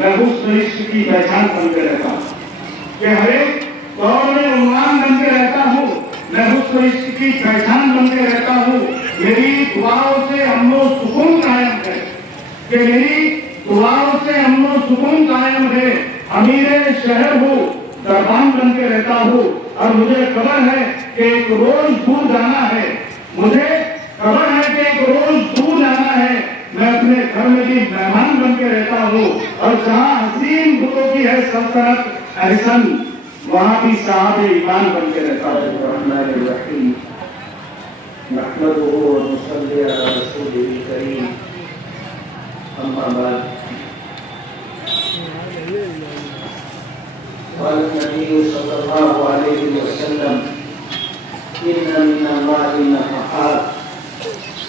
میں حسن عشق کی پہچان بنتے رہتا ہوں، کہ ہر ایک دور میں عنوان بنتے رہتا ہوں، میں حسن عشق کی پہچان بنتے رہتا ہوں۔ میری دعاؤں سے امن و سکون قائم ہے، کہ میری دعاؤں سے امن و سکون قائم ہے۔ امیر شہر ہوں، دربان بن کے رہتا ہوں، اور مجھے خبر ہے کہ ایک روز دور جانا ہے، مجھے خبر ہے کہ ایک روز دور جانا ہے۔ میں اپنے گھر میں بھی مہمان بن کے رہتا ہوں، اور جہاں حسین بتوں کی ہے سلطنت احسن، وہاں بھی صاحب ایمان بن کے رہتا ہوں۔ الرحمن الرحیم نحمده ونصلي على رسوله الكريم، اما بعد، قال النبي صلى الله عليه وسلم: إن من الله نفحات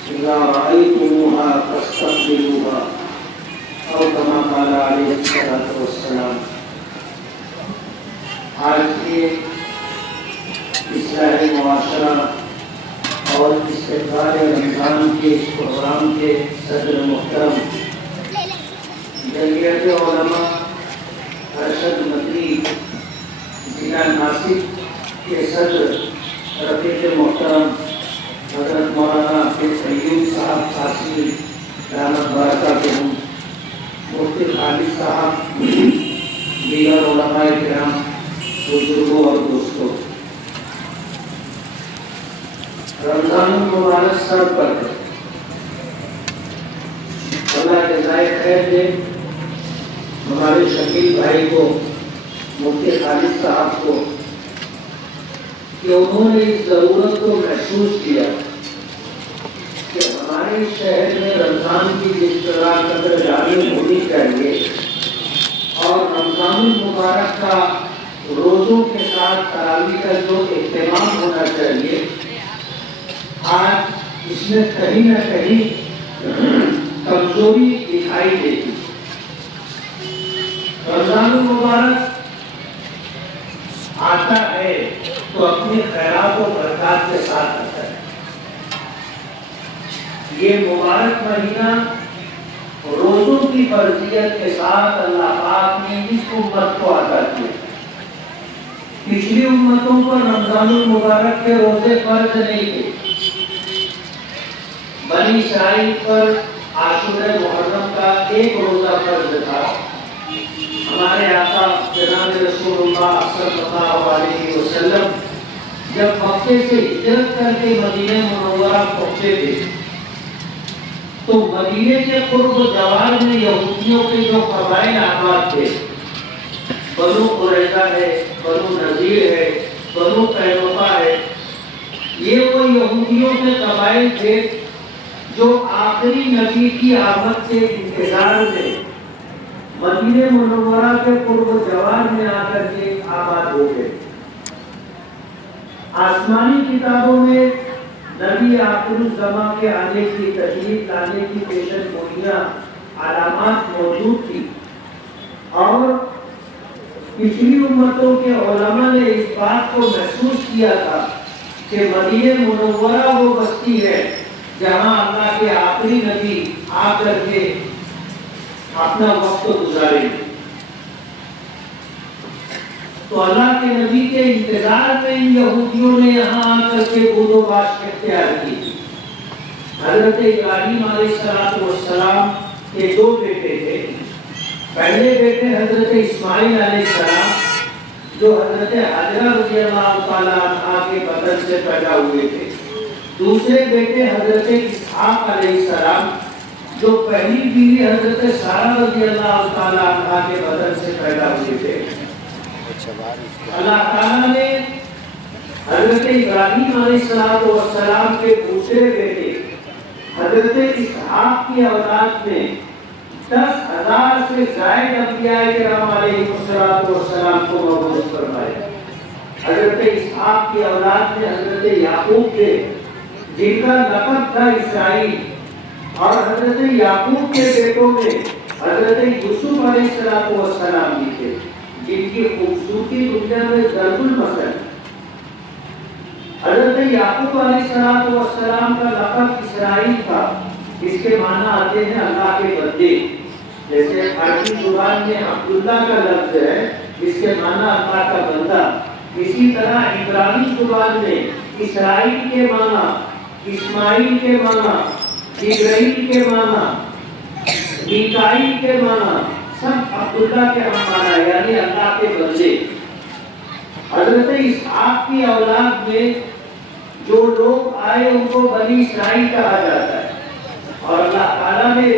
إذا رأيتموها فاستقبلوها، أو كما قال عليه الصلاة والسلام۔ آج کے اصلاح معاشرہ اور استقبال رمضان کے اس پروگرام کے صدر محترم جمعیت علماء ارشد مدنی ضلع ناسک کے صدر رفیق محترم حضرت مولانا عبد القیوم صاحب قاسمی رحمت برکاتہ، مفتی خالد صاحب، دیگر علماء کرام، بزرگوں اور دوستوں، رمضان المبارک سر پر ہے۔ اللہ جزائے خیر دے ہمارے شکیل بھائی کو، مفتی خالد صاحب کو، کہ انہوں نے اس ضرورت کو محسوس کیا کہ ہمارے شہر میں رمضان کی جس طرح قدر جاری ہونی چاہیے، اور رمضان المبارک کا روزوں کے ساتھ تراویح کا جو اہتمام ہونا چاہیے، آج اس میں کہیں نہ کہیں کمزوری دکھائی دیتی۔ رمضان المبارک آتا ہے تو اپنی خیرات و برکات کے ساتھ آتا ہے۔ یہ مبارک مہینہ روزوں کی فرضیت کے ساتھ اللہ پاک نے اس امت کو عطا کیا۔ پچھلی امتوں پر رمضان المبارک کے روزے فرض نہیں تھے۔ بنی اسرائیل پر عاشورہ محرم کا ایک روزہ فرض تھا۔ ہمارے آقا جناب رسول اللہ صلی اللہ علیہ وسلم جب مکے سے ہجرت کر کے مدینہ منورہ پہنچے تھے تو مدینے کے قرب و جوار میں یہودیوں کے جو قبائل آباد تھے، بنو قریظہ ہے، بنو نذیر ہے، بنو قینوقہ ہے، یہ وہ یہودیوں کے قبائل تھے جو آخری نبی کی آمد کے انتظار میں مدینہ منورہ کے قرب و جوار میں آ کر کے آباد ہو گئے۔ آسمانی کتابوں میں نبی آخر الزمان کے آنے کی تشریف لانے کی پیشن گوئیاں علامات موجود تھی، اور پچھلی امتوں کے علماء نے اس بات کو محسوس کیا تھا کہ مدینہ منورہ وہ بستی ہے جہاں اللہ کے آخری نبی آ کر کے اپنا وقت گزارے۔ تو اللہ کے نبی کے انتظار میں ان یہودیوں نے یہاں آ کر کے بود و باش اختیار کی۔ حضرت ابراہیم علیہ السلام کے دو بیٹے تھے۔ پہلے بیٹے حضرت اسماعیل علیہ السلام جو حضرت حاجرہ رضی اللہ تعالیٰ عنہ کے بدن سے پیدا ہوئے تھے۔ دوسرے بیٹے حضرت اسحاق علیہ السلام جو پہلی بیوی حضرت سارہ رضی اللہ تعالیٰ عنہ کے بدن سے پیدا ہوئے تھے۔ اللہ تعالیٰ نے حضرت ابراہیم علیہ السلام کے دوسرے بیٹے حضرت اسحاق کی اولاد میں 10,000 سے زائد انبیاء کرام علیہ السلام کو مبعوث فرمایا۔ حضرت اسحاق کی اولاد میں حضرت یعقوب تھے جن کا لقب تھا اسرائیل، اور حضرت یعقوب کے بیٹوں میں حضرت یوسف علیہ السلام بھی تھے جن کی خوبصورتی دنیا میں ضرب المثل۔ حضرت یعقوب علیہ السلام کا لقب اسرائیل تھا، اس کے معنی آتے ہیں اللہ کے بندے، جیسے عربی زبان میں عبداللہ کا لفظ ہے جس کے معنی اللہ کا بندہ، اسی طرح عبرانی زبان میں اسرائیل کے معنی، اسماعیل کے معنی، جبرائیل کے معنی، میکائیل کے معنی سب عبداللہ کے ہم معنی یعنی اللہ کے بندے۔ حضرت اسحاق کی اولاد میں جو لوگ آئے ان کو بنی اسرائیل کہا جاتا ہے، اور اللہ تعالیٰ نے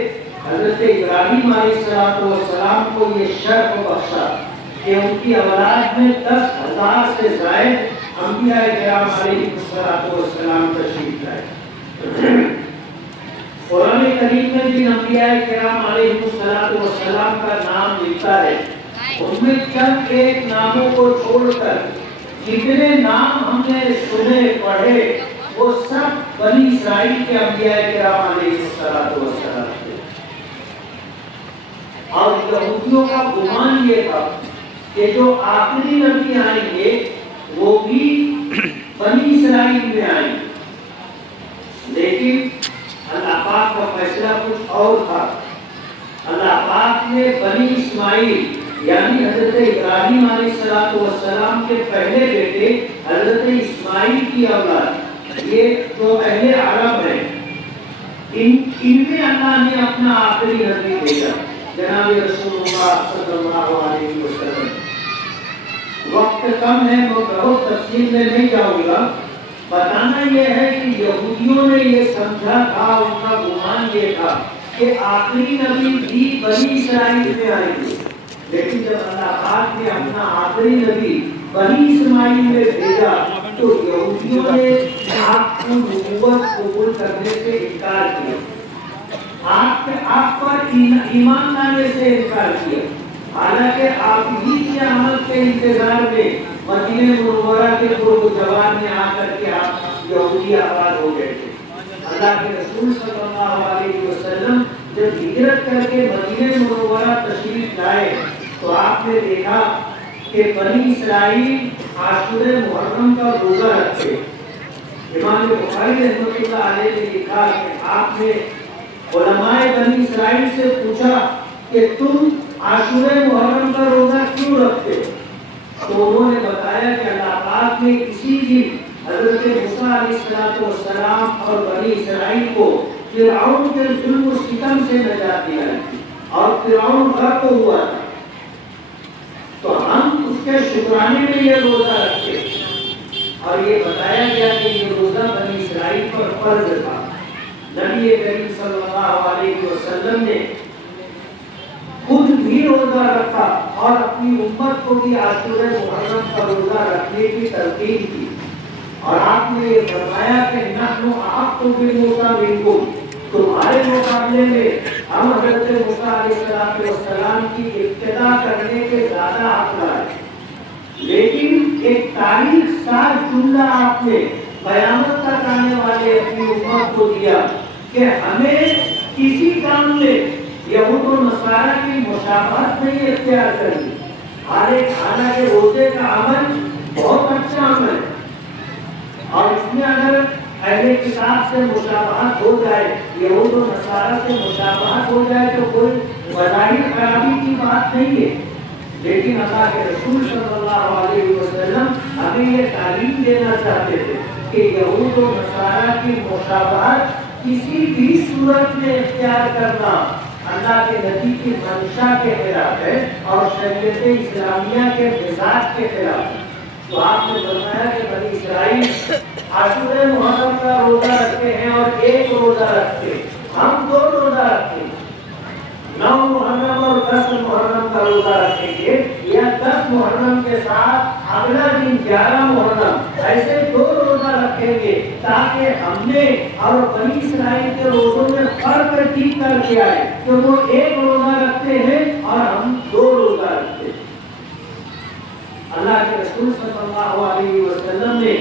حضرت ابراہیم علیہ السلام کو یہ شرف بخشا کہ ان کی اولاد میں 10,000 سے زائد انبیاء کرام علیہ السلام تشریف لائے۔ قرآن کریم میں جن انبیاء کرام علیہ السلام کا نام ملتا ہے ان میں چند ایک ناموں کو چھوڑ کر جتنے نام ہم نے سنے پڑھے وہ سب بنی اسرائیل کے انبیاء کرام علیہ السلام تھے۔ اور یہودیوں کا گمان یہ تھا کہ جو آخری نبی آئیں گے وہ بھی بنی اسرائیل میں آئیں گے، لیکن اللہ پاک کا فیصلہ کچھ اور تھا۔ اللہ پاک نے بنی اسماعیل یعنی حضرت ابراہیم علیہ السلام کے پہلے بیٹے حضرت اسماعیل کی اولاد، یہ جو اہل عرب ہیں، ان میں اللہ نے اپنا آخری نبی بھیجا جناب رسول اللہ صلی اللہ علیہ وسلم۔ وقت کم ہے تو بہت تفصیل میں نہیں جاؤں گا، بتانا یہ ہے کہ یہودیوں نے یہ سمجھا تھا، ان کا گمان یہ تھا کہ آخری نبی بھی بنی اسرائیل میں آئے گے، لیکن جب اللہ پاک نے اپنا آخری نبی بنی اسماعیل میں بھیجا تو یہودیوں نے آپ کو نبوت قبول کرنے سے انکار کیا، آپ پر ایمان لانے سے انکار کیا، حالانکہ آپ ہی کے عمل کے انتظار میں مدینہ منورہ کے جوان میں آ کر کے آپ یہودی آباد ہو گئے تھے۔ اللہ کے رسول صلی اللہ علیہ وسلم جب ہجرت کر کے مدینہ منورہ تشریف لائے تو آپ نے دیکھا کہ بنی اسرائیل عاشورہ محرم کا روزہ رکھتے۔ امام بخاری رحمۃ اللہ علیہ نے لکھا کہ آپ نے علماء بنی اسرائیل سے پوچھا کہ تم عاشورہ محرم کا روزہ کیوں رکھتے ہو؟ تو انہوں نے بتایا کہ اللہ پاک نے کسی بھی حضرت موسیٰ علیہ السلام اور بنی اسرائیل کو فرعون کے ظلم و ستم سے نجات دلائی اور فرعون غرق ہوا تھا، تو ہم اس کے شکرانے میں یہ روزہ رکھتے، اور یہ بتایا گیا کہ یہ روزہ بنی اسرائیل پر فرض تھا۔ نبی کریم صلی اللہ علیہ وسلم نے خود بھی روزہ رکھا اور اپنی امت کو بھی عاشورہ محرم کا روزہ رکھنے کی تلقین کی، اور آپ نے یہ فرمایا کہ نحن احق بموسیٰ منکم، تمہارے مقابلے میں ہم حضرت موسیٰ علیہ السلام کی ابتدا کرنے کے زیادہ حقدار ہیں۔ لیکن ایک تاریخ ساز جملہ آپ نے قیامت تک آنے والے اپنی امت کو دیا کہ ہمیں کسی کام میں یہود و نصارہ کی مشابہت نہیں اختیار کرنی، حالانکہ روزے کا عمل بہت اچھا عمل ہے، اور اس میں اگر اہل کتاب سے مشابہت ہو جائے، یہود و نصارہ سے مشابہت ہو جائے تو کوئی بظاہر خرابی کی بات نہیں ہے، لیکن اللہ کے رسول صلی اللہ علیہ وسلم ہمیں یہ تعلیم دینا چاہتے تھے کہ یہود و نصارہ کی مشابہت کسی بھی صورت میں اختیار کرنا اللہ کے نبی کی منشا کے خلاف ہے اور شریعت اسلامیہ کے مزاج کے خلاف ہے۔ تو آپ نے فرمایا کہ بنی اسرائیل عاشورہ محرم کا روزہ رکھتے ہیں اور ایک روزہ رکھتے، ہم دو روزہ رکھتے ہیں، 9 محرم اور 10 محرم کا روزہ رکھیں گے، یا 10 محرم کے ساتھ اگلا دن 11 محرم، ایسے 2 روزہ رکھیں گے تاکہ ہم نے اور بنی اسرائیل کے روزوں میں فرق ٹھیک کر دیا ہے کہ وہ ایک روزہ رکھتے ہیں اور ہم 2 روزہ رکھتے ہیں۔ اللہ کے رسول صلی اللہ علیہ وسلم نے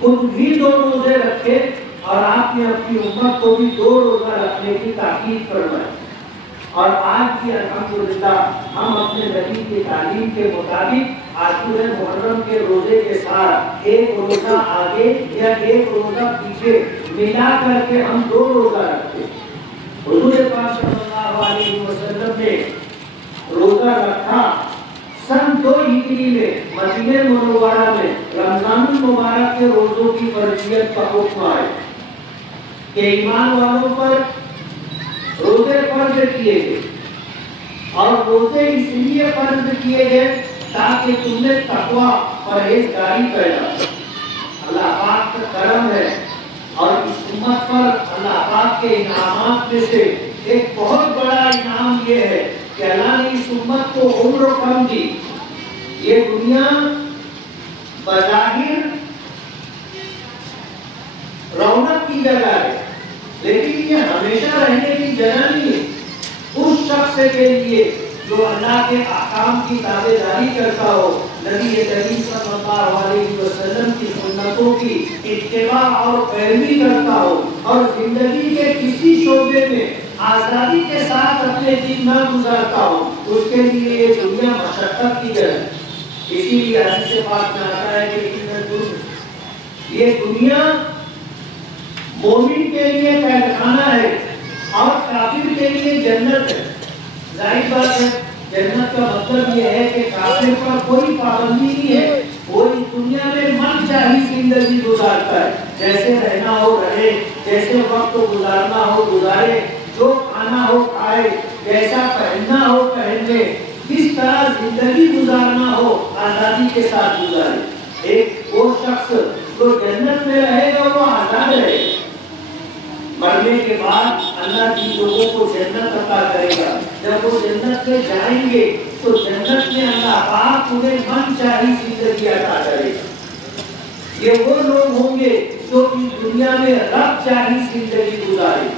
خود بھی 2 روزے رکھے اور آپ نے اپنی امت کو بھی 2 روزہ رکھنے کی تاکید فرمائی، اور آج بھی الحمدللہ ہم اپنے نبی کی تعلیم کے مطابق عاشورہ محرم کے روزے کے ساتھ ایک روزہ آگے یا ایک روزہ پیچھے ملا کر کے ہم 2 روزہ رکھتے ہیں۔ حضور پاک صلی اللہ علیہ وسلم نے روزہ رکھا سن 2 ہجری میں مدینہ منورہ میں رمضان المبارک کے روزوں کی فرضیت کا حکم آئے کہ ایمان والوں پر روزے فرض کیے گئے، اور روزے اس لیے فرض کیے گئے تاکہ تم میں تقویٰ پرہیزگاری پیدا ہو۔ اللہ پاک کا کرم ہے، اور اس امت پر اللہ پاک کے انعامات میں سے ایک بہت بڑا انعام یہ ہے کہ اللہ نے اس امت کو عمر کم دی۔ یہ دنیا بظاہر رونق کی جگہ ہے، لیکن یہ ہمیشہ رہنے کی جگہ نہیں ہے۔ اس شخص کے لیے جو اللہ کے احکام کی تابعداری کرتا ہو، نبی کریم صلی اللہ علیہ وسلم کی سنتوں کی اتباع اور پیروی کرتا ہو، اور زندگی کے کسی شعبے میں آزادی کے ساتھ اپنے دن نہ گزارتا ہو، اس کے لیے یہ دنیا مشقت کی جگہ ہے۔ اسی لیے حدیث پاک میں آتا ہے کہ یہ دنیا مومن کے لیے قید خانہ ہے اور کافر کے لیے جنت ہے۔ ظاہر بات ہے، جنت کا مطلب یہ ہے کہ کافر پر کوئی پابندی نہیں ہے، وہ اس دنیا میں من چاہی زندگی گزارتا ہے، جیسے رہنا ہو رہے، جیسے وقت گزارنا ہو گزارے، جو کھانا ہو کھائے، جیسا پہننا ہو پہنے، کس طرح زندگی گزارنا ہو آزادی کے ساتھ گزارے۔ ایک وہ شخص جو جنت میں رہے گا وہ آزاد رہے گا۔ مرنے کے بعد اللہ جن لوگوں کو جنت عطا کرے گا، جب وہ جنت میں جائیں گے تو جنت میں اللہ پاک انہیں من چاہی زندگی عطا کرے گا۔ یہ وہ لوگ ہوں گے جو اس دنیا میں رب چاہی زندگی گزارے۔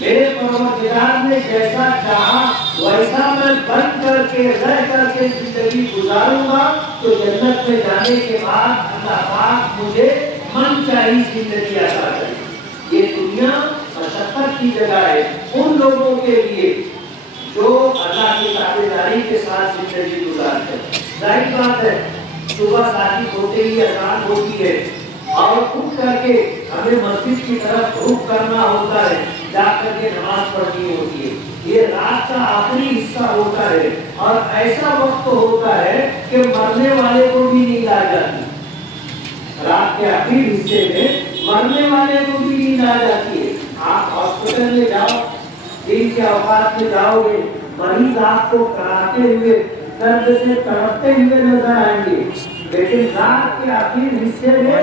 میرے پروردگار نے جیسا چاہا ویسا میں بن کر کے رہ کر کے زندگی گزاروں گا، تو جنت میں جانے کے بعد اللہ پاک مجھے من چاہی زندگی عطا کرے گا۔ یہ دنیا مشقت کی جگہ ہے ان لوگوں کے لیے جو اللہ کی تابعداری کے ساتھ زندگی گزارتے ہیں۔ ظاہر بات ہے، صبح صادق ہوتے ہی اذان ہوتی ہے اور اٹھ کر کے ہمیں مسجد کی طرف رخ کرنا ہوتا ہے، جا کر کے نماز پڑھنی ہوتی ہے۔ یہ رات کا آخری حصہ ہوتا ہے اور ایسا وقت ہوتا ہے کہ مرنے والے کو بھی نیند آ جاتی ہے۔ رات کے آخری حصے میں مرنے والے کو بھی نیند آ جاتی ہے۔ آپ ہاسپٹل میں جاؤ، دن کے اوقات میں جاؤ گے، مریض آپ کو کراتے ہوئے درد سے تڑپتے ہوئے نظر آئیں گے، لیکن رات کے آخری حصے میں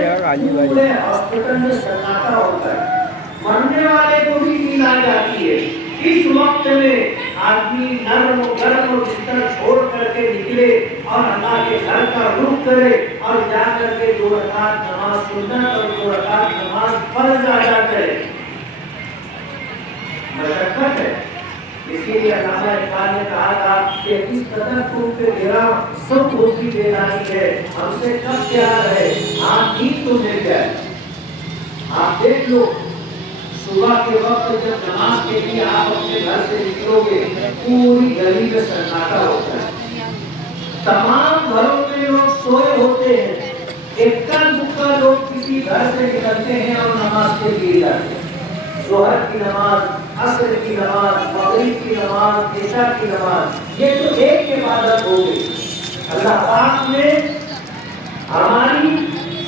پورے ہاسپٹل میں سناٹا ہوتا ہے، مرنے والے کو بھی نیند آ جاتی ہے۔ اس وقت میں آدمی نرم و گرم بستر چھوڑ کر کے نکلے اور اللہ کے گھر کا رخ کرے اور جا کر کے 2 رکعت نماز سنت اور 2 رکعت نماز فرض ادا کرے۔ مشقت ہے، اسی لیے علامہ اقبال نے کہا تھا کہ اس قدر تم پہ گرا سب ہوتی بیداری ہے، ہم سے کب پیار ہے، آپ نیند تو مل جائے۔ آپ دیکھ لو صبح کے وقت جب نماز کے لیے آپ اپنے گھر سے نکلو گے، پوری گلی میں سناٹا ہوتا ہے، تمام گھروں میں لوگ سوئے ہوتے ہیں، اکا دکا لوگ کسی گھر سے نکلتے ہیں اور نماز کے لیے جاتے ہیں۔ ظہر کی نماز، عصر کی نماز، مغرب کی نماز، عشاء کی نماز، یہ تو ایک عبادت ہو گئی۔ اللہ پاک نے ہماری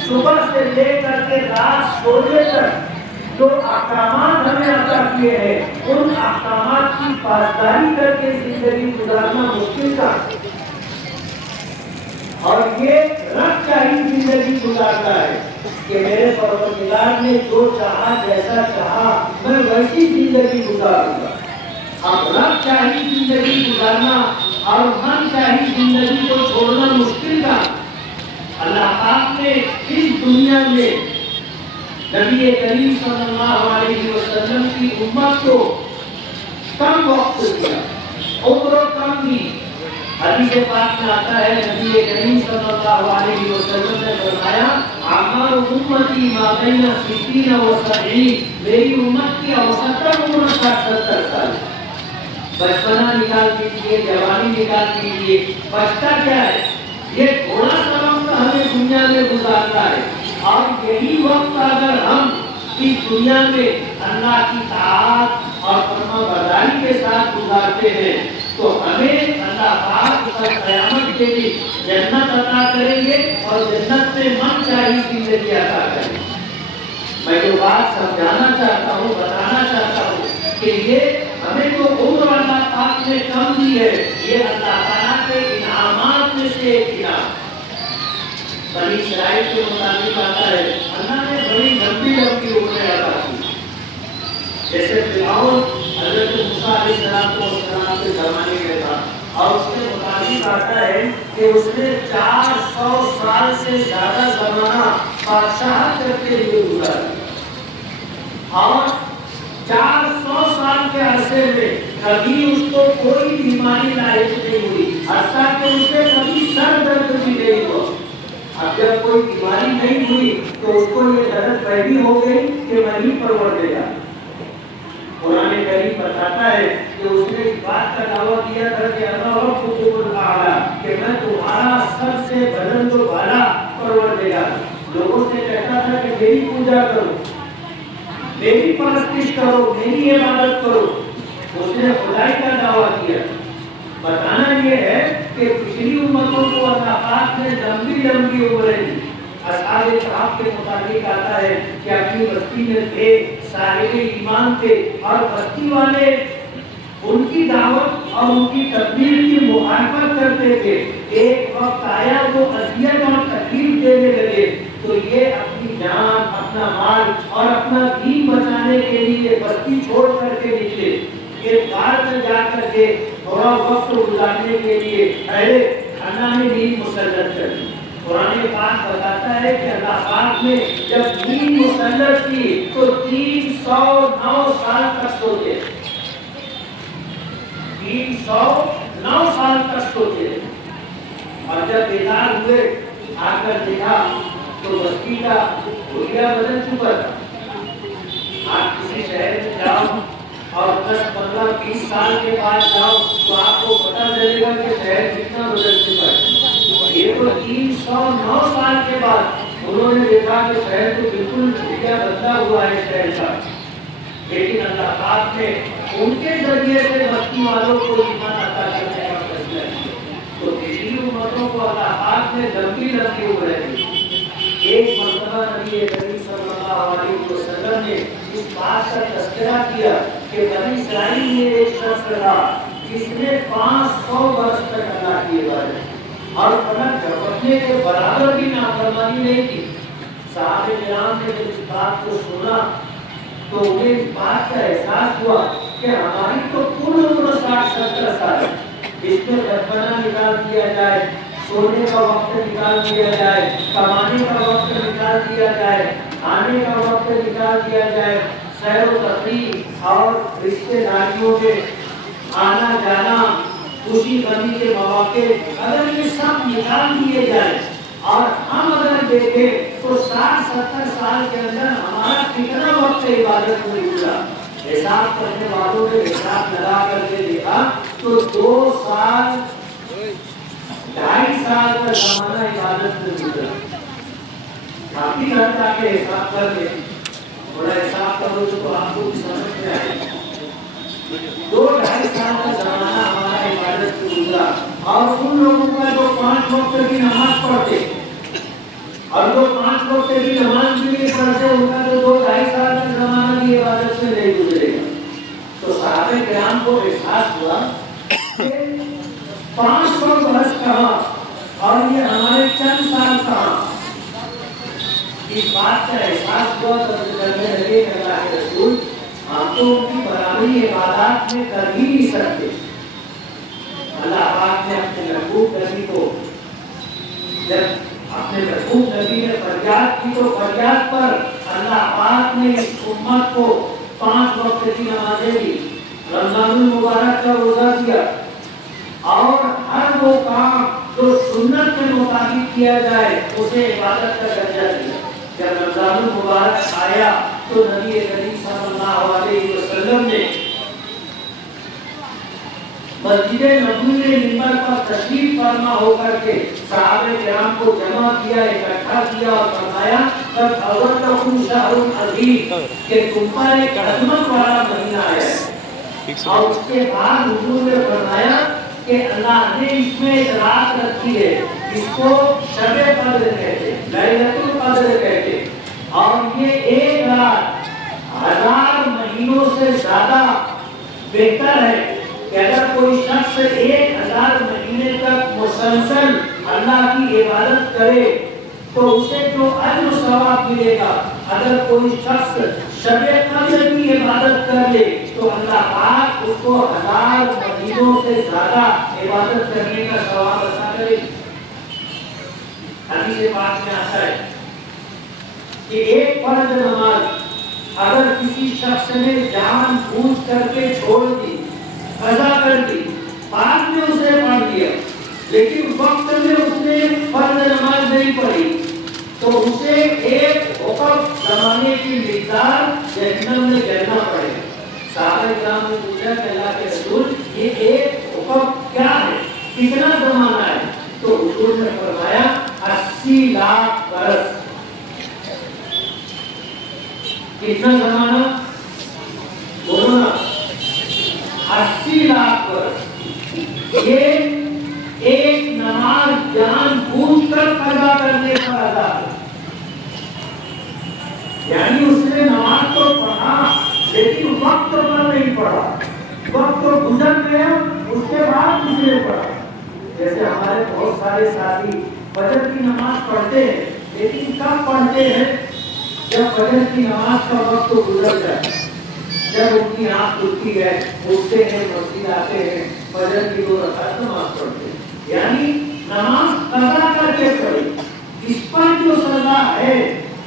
صبح سے لے کر کے رات سونے تک جو احکامات ہمیں عطا کیے ہیں، ان احکامات کی پاسداری کر کے زندگی گزارنا مشکل تھا، اور یہ رب چاہی زندگی گزارتا ہے کہ میرے پروردگار نے جو چاہا جیسا چاہا میں ویسی زندگی گزاروں گا۔ اب رب چاہی زندگی گزارنا اور من چاہی زندگی کو چھوڑنا مشکل تھا۔ اللہ پاک نے اس دنیا میں نبی کریم صلی اللہ علیہ وسلم کی امت کو کم وقت دیا، عمر کم دی۔ حدیث پاک میں آتا ہے نبی کریم صلی اللہ علیہ وسلم نے فرمایا اعمار امتی ما بین 60 و 70، میری امت کی اوسطاً عمر 60-70 سال۔ بچپنا نکال دیجیے، جوانی نکال دیجیے، بچتا کیا ہے؟ یہ تھوڑا سا وقت ہمیں دنیا میں گزارنا ہے، اور یہی وقت اگر ہم اس دنیا میں اللہ کی طاعت اور فرما برداری کے ساتھ گزارتے ہیں تو ہمیں اللہ پاک پر قیامت کے لیے جنت عطا کریں گے اور جنت میں من چاہی زندگی عطا کریں گے۔ میں جو بات سمجھانا چاہتا ہوں، بتانا چاہتا ہوں کہ یہ ہمیں تو عمر اللہ پاک نے کم دی ہے، یہ اللہ تعالیٰ کے انعامات میں سے ایک انعام۔ بنی اسرائیل کے مطابق آتا ہے اللہ نے بڑی لمبی لمبی عمریں عطا کی، جیسے فرعون حضرت موسیٰ علیہ السلام کے زمانے میں تھا، اور اس کے مطابق آتا ہے کہ اس نے 400 سال سے زیادہ زمانہ بادشاہت کرتے ہوئے گزارا، اور 400 سال کے عرصے میں کبھی اس کو کوئی بیماری لاحق نہیں ہوئی، حتیٰ کہ اس سے کبھی سر درد بھی نہیں ہوا۔ اب جب کوئی بیماری نہیں ہوئی تو اس کو یہ غلط فہمی ہو گئی کہ میں ہی پرور دے گا۔ قرآن کریم بتاتا ہے کہ اس نے اس بات کا دعویٰ کیا تھا کہ اللہ ربکم الاعلیٰ، کہ میں تمہارا سب سے بلند و بالا پروردگار۔ لوگوں سے کہتا تھا کہ میری پوجا کرو، میری پرستش کرو، میری عبادت کرو۔ اس نے خدائی کا دعویٰ کیا۔ بتانا یہ ہے کہ پچھلی امتوں کو اللہ پاک نے لمبی لمبی عمریں دی۔ اصحاب کہف کے مطابق آتا ہے کہ اپنی بستی میں تھے، صاحب ایمان تھے، اور بستی والے ان کی دعوت اور ان کی تبلیغ کی مخالفت کرتے تھے۔ ایک وقت آیا وہ اذیت اور تکلیف دینے لگے تو یہ اپنی جان، اپنا مال اور اپنا دین بچانے کے لیے بستی چھوڑ کر کے نکلے۔ ایک غار میں جا کر کے تھوڑا وقت گزارنے کے لیے پہلے کھانا میں نیند مسلط کر دی۔ قرآن پاک بتاتا ہے کہ اللہ پاک نے جب نیند مسلط کی تو 309 سال تک سوتے، 309 سال تک سوتے، اور جب بیدار ہوئے آ کر دیکھا تو بستی کا حلیہ بدل چکا تھا۔ آپ کسی شہر میں جاؤ اور 10 15 20 سال کے بعد جاؤ تو آپ کو پتہ چلے گا کہ شہر کتنا بدل چکا ہے۔ یہ تو 309 سال کے بعد انہوں نے دیکھا کہ شہر تو بالکل حلیہ بدلا ہوا ہے شہر کا، لیکن اللہ پاک نے ان کے ذریعے سے بستی والوں کو ایمان عطا کرنے کا فیصلہ کیا۔ تو پچھلی امتوں کو اللہ پاک نے لمبی لمبی عمریں دی۔ ایک مرتبہ نبی کریم صلی اللہ علیہ وسلم نے اس بات کا تذکرہ کیا کہ بنی اسرائیل میں ایک شخص تھا جس نے 500 برس تک اللہ کی عبادت اور فلک جھپٹنے کے برابر بھی نافرمانی نہیں کی۔ صحابہ کرام نے جب اس بات کو سنا تو انہیں اس بات کا احساس ہوا کہ ہماری تو کل عمر 60-70 سال ہے، اس میں بچپنا نکال دیا جائے، سونے کا وقت نکال دیا جائے، کمانے کا وقت نکال دیا جائے، آنے کا وقت نکال دیا جائے، سیر و تفریح اور رشتے داریوں کے آنا جانا، خوشی غمی کے مواقع، اگر یہ سب نکال دیے جائیں اور ہم اگر دیکھیں تو 60-70 سال کے اندر ہمارا کتنا وقت عبادت میں گزرا۔ حساب کرنے والوں نے حساب لگا کر کے دیکھا تو 2 سال 2.5 سال کا زمانہ عبادت میں گزرا۔ کافی حد تک کے حساب کر لیں، تھوڑا حساب کرو تو آپ کو بھی سمجھ میں آئے۔ 2.5 سال کا زمانہ ہمارا عبادت میں گزرا، اور ان لوگوں کا جو 5 وقت کی نماز پڑھتے اور جو 5 وقت کی نماز بھی نہیں پڑھتے، ان کا تو 2.5 سال کا زمانہ بھی عبادت میں نہیں گزرے گا۔ تو صحابہ کرام کو احساس ہوا کہ 500 برس کہاں اور یہ ہمارے چند سال کہاں۔ اس بات کا احساس ہوا تو کرنے لگے کہ اللہ کے رسول ہم تو ان کی برابری عبادات میں کر ہی نہیں سکتے۔ اللہ پاک نے اپنے محبوب نبی کو جب اپنے محبوب نبی نے فریاد کی تو فریاد پر اللہ پاک نے اس امت کو 5 وقت کی نمازیں دی، رمضان المبارک کا روزہ دیا، اور ہر وہ کام جو سنت کے مطابق کیا جائے اسے عبادت کا درجہ دیا۔ جب رمضان المبارک آیا تو نبی کریم صلی اللہ علیہ وسلم نے مسجد نبوی میں منبر پر تشریف فرما ہو کر کے صحابہ کرام کو جمع کیا، اکٹھا کیا اور فرمایا قد اورتکم شہر عظیم، کہ تم پر ایک عظمت والا مہینہ ہے، اور اس کے بعد حضور نے فرمایا کہ اللہ نے اس میں ایک رات رکھی ہے، اس کو شب قدر کہتے ہیں، لیلۃ القدر کہتے ہیں، اور یہ ایک رات 1000 مہینوں سے زیادہ بہتر ہے کہ اگر کوئی شخص 1000 مہینے تک مسلسل اللہ کی عبادت کرے تو اسے جو اجر و ثواب ملے گا، اگر کوئی شخص شب قدر کی عبادت کر لے تو اللہ پاک اس کو 1000 مہینوں سے زیادہ عبادت کرنے کا ثواب عطا کرے گا۔ حدیث پاک میں آتا ہے کہ ایک فرض نماز اگر کسی شخص نے جان بوجھ کر کے چھوڑ دی، قضا کر دی، بعد میں اسے پڑھ لیا لیکن وقت میں اس نے فرض نماز نہیں پڑھی تو اسے ایک حکم زمانے کی مقدار جہنم میں جلنا پڑے گا۔ صحابہ کرام نے پوچھا کہ اللہ کے رسول یہ ایک حکم کیا ہے، کتنا زمانہ ہے؟ تو حضور نے فرمایا 80 لاکھ برس۔ کتنا زمانہ بولو نا؟ 80 لاکھ برس۔ یہ ایک نماز جان بوجھ کر قضا کرنے کا عذاب ہے، یعنی اس نے نماز تو پڑھا لیکن وقت پر نہیں پڑھا، وقت تو گزر گیا اس کے بعد اس نے پڑھا۔ جیسے ہمارے بہت سارے ساتھی فجر کی نماز پڑھتے ہیں لیکن کب پڑھتے ہیں؟ جب فجر کی نماز کا وقت تو گزر جائے، جب ان کی آنکھ کھلتی ہے، اٹھتے ہیں، مسجد آتے ہیں، فجر کی 2 رکعت نماز پڑھتے ہیں، یعنی نماز قضا کر کے پڑھی۔ اس پر جو سزا ہے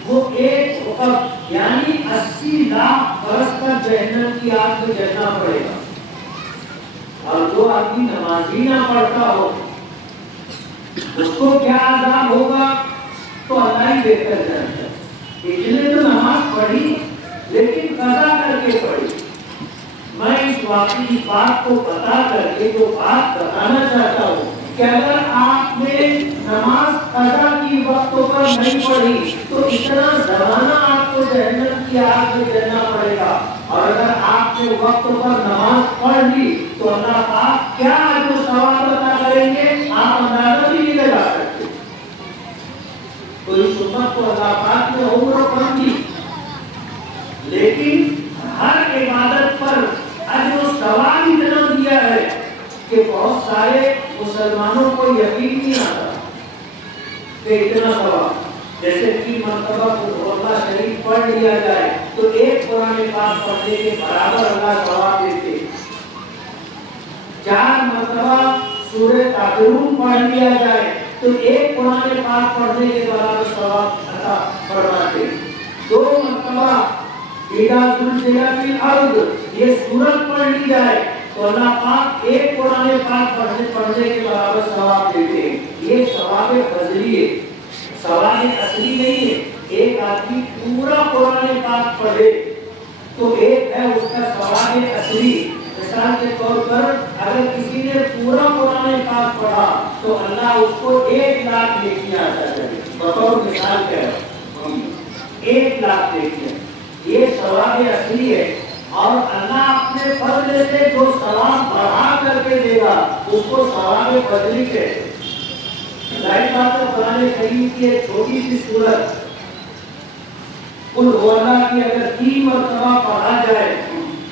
وہ ایک وقت یعنی 80 لاکھ برس تک جہنم کی آگ میں جلنا پڑے گا۔ اور جو آدمی نماز ہی نہ پڑھتا ہو اس کو کیا عذاب ہوگا تو اللہ ہی بہتر جانتا ہے۔ اس نے تو نماز پڑھی لیکن قضا کر کے پڑھی۔ میں اس واقعی بات کو بتا کر کے جو بات بتانا چاہتا ہوں کہ اگر آپ نے نماز قضا کی وقتوں پر نہیں پڑھی تو اتنا زمانہ آپ کو جہنم کی آگ میں جلنا پڑے گا، اور اگر آپ نے وقت پر نماز پڑھ لی تو اللہ پاک کیا جو ثواب عطا کریں گے آپ اندازہ بھی نہیں لگا سکتے۔ تو اس امت کو اللہ پاک نے عمر کم دی لیکن ہر عبادت پر اجر و ثواب اتنا دیا ہے کہ بہت سارے مسلمانوں کو یقین نہیں آتا کہ اتنا ثواب۔ جیسے 3 مرتبہ قرآن شریف پڑھ لیا جائے تو ایک قرآن پاک پڑھنے کے برابر اللہ ثواب دیتے۔ 4 مرتبہ سورہ کافرون پڑھ لیا جائے تو ایک قرآن پاک پڑھنے کے برابر ثواب عطا فرماتے۔ 2 مرتبہ اِذَا زُلْزِلَتِ الْأَرْضُ یہ سورت پڑھ لی جائے تو اللہ پاک ایک قرآن پاک پڑھنے کے برابر ثواب دیتے ہیں۔ یہ ثواب فضلی ہے، ثواب اصلی نہیں ہے۔ ایک آدمی پورا قرآن پاک پڑھے تو ایک ہے اس کا ثواب اصلی۔ مثال کے طور پر اگر کسی نے پورا قرآن پاک پڑھا تو اللہ اس کو 1 لاکھ نیکیاں عطا کرے گا۔ بطور مثال کہہ رہا ہوں 1 لاکھ نیکیاں، یہ ثواب اصلی ہے۔ اور اللہ اپنے فضل سے جو ثواب بڑھا کر کے دے گا اس کو ثواب فضلی کہتے ہیں۔ ظاہر بات ہے قرآن کریم کی ایک چھوٹی سی سورت قل هو اللہ کی اگر 3 مرتبہ پڑھا جائے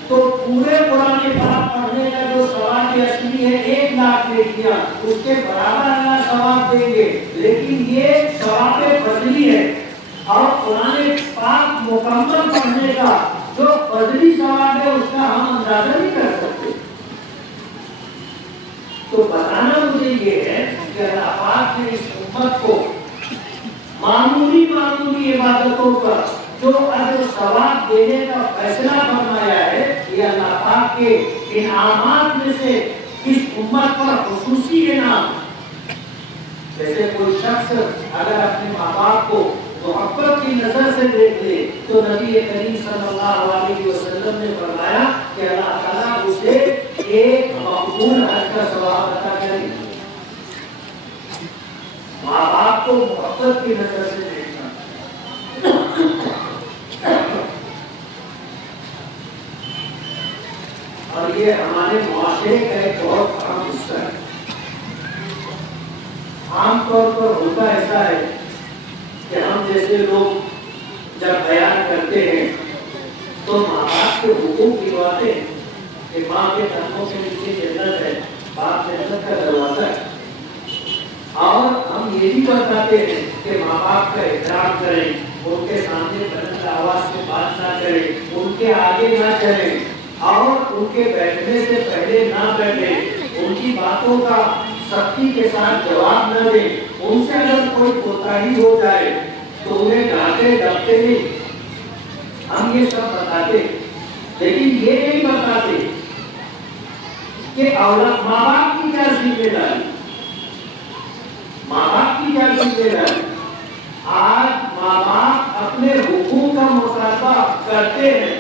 تو پورے قرآن پاک پڑھنے کا جو ثواب اصلی ہے 1 لاکھ نیکیاں اس کے برابر اللہ ثواب دیں گے، لیکن یہ ثواب فضلی ہے۔ اور قرآن پاک مکمل پڑھنے کا جو فضلی ثواب ہے اس کا ہم اندازہ نہیں کر سکتے۔ تو بتانا مجھے یہ ہے کہ اللہ پاک نے اس امت کو معمولی عبادتوں پر جو اجر و ثواب دینے کا فیصلہ فرمایا ہے، یہ اللہ پاک کے انعامات میں سے اس امت پر خصوصی انعام۔ جیسے کوئی شخص اگر اپنے ماں باپ کو محبت کی نظر سے دیکھ لے تو نبی کریم صلی اللہ علیہ وسلم نے فرمایا کہ اللہ تعالیٰ اسے ایک مقبول حج کا ثواب عطا کرے گا۔ ماں باپ کو محبت کی نظر سے دیکھنا، اور یہ عام طور پر ہوتا ایسا ہے کہ ہم جیسے لوگ جب بیان کرتے ہیں تو ماں باپ کے حقوق دلواتے ہیں کہ ماں کے قدموں کے نیچے جنت ہے، باپ جنت کا دروازہ ہے، اور ہم یہ بھی بتاتے ہیں کہ ماں باپ کا احترام کریں، ان کے سامنے بلند آواز سے بات نہ کریں، ان کے آگے نہ چلیں اور ان کے بیٹھنے سے پہلے نہ بیٹھیں، ان کی باتوں کا سختی کے ساتھ جواب نہ دیں، ان سے اگر کوئی کوتاہی ہو جائے تو انہیں ڈانٹے ڈپٹے نہیں۔ ہم یہ سب بتاتے، لیکن یہ نہیں بتاتے کہ اولاد ماں باپ کی کیا ذمہ داری، ماں باپ کی کیا ذمہ داری۔ آج ماں باپ اپنے حقوق کا مطالبہ کرتے ہیں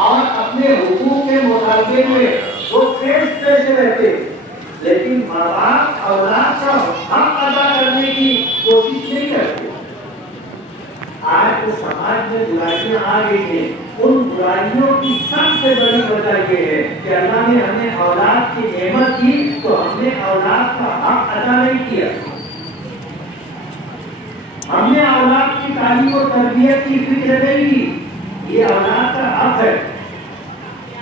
اور اپنے حقوق کے مطالبے میں وہ پیش رہتے ہیں، لیکن ماں باپ اولاد کا حق ادا کرنے کی کوشش نہیں کرتے۔ آج جو سماج میں برائیاں آ گئی ہیں، ان برائیوں کی سب سے بڑی وجہ یہ ہے کہ اللہ نے ہمیں اولاد کی نعمت دی تو ہم نے اولاد کا حق ادا نہیں کیا۔ ہم نے اولاد کی تعلیم و تربیت کی فکر نہیں کی، یہ اولاد کا حق ہے۔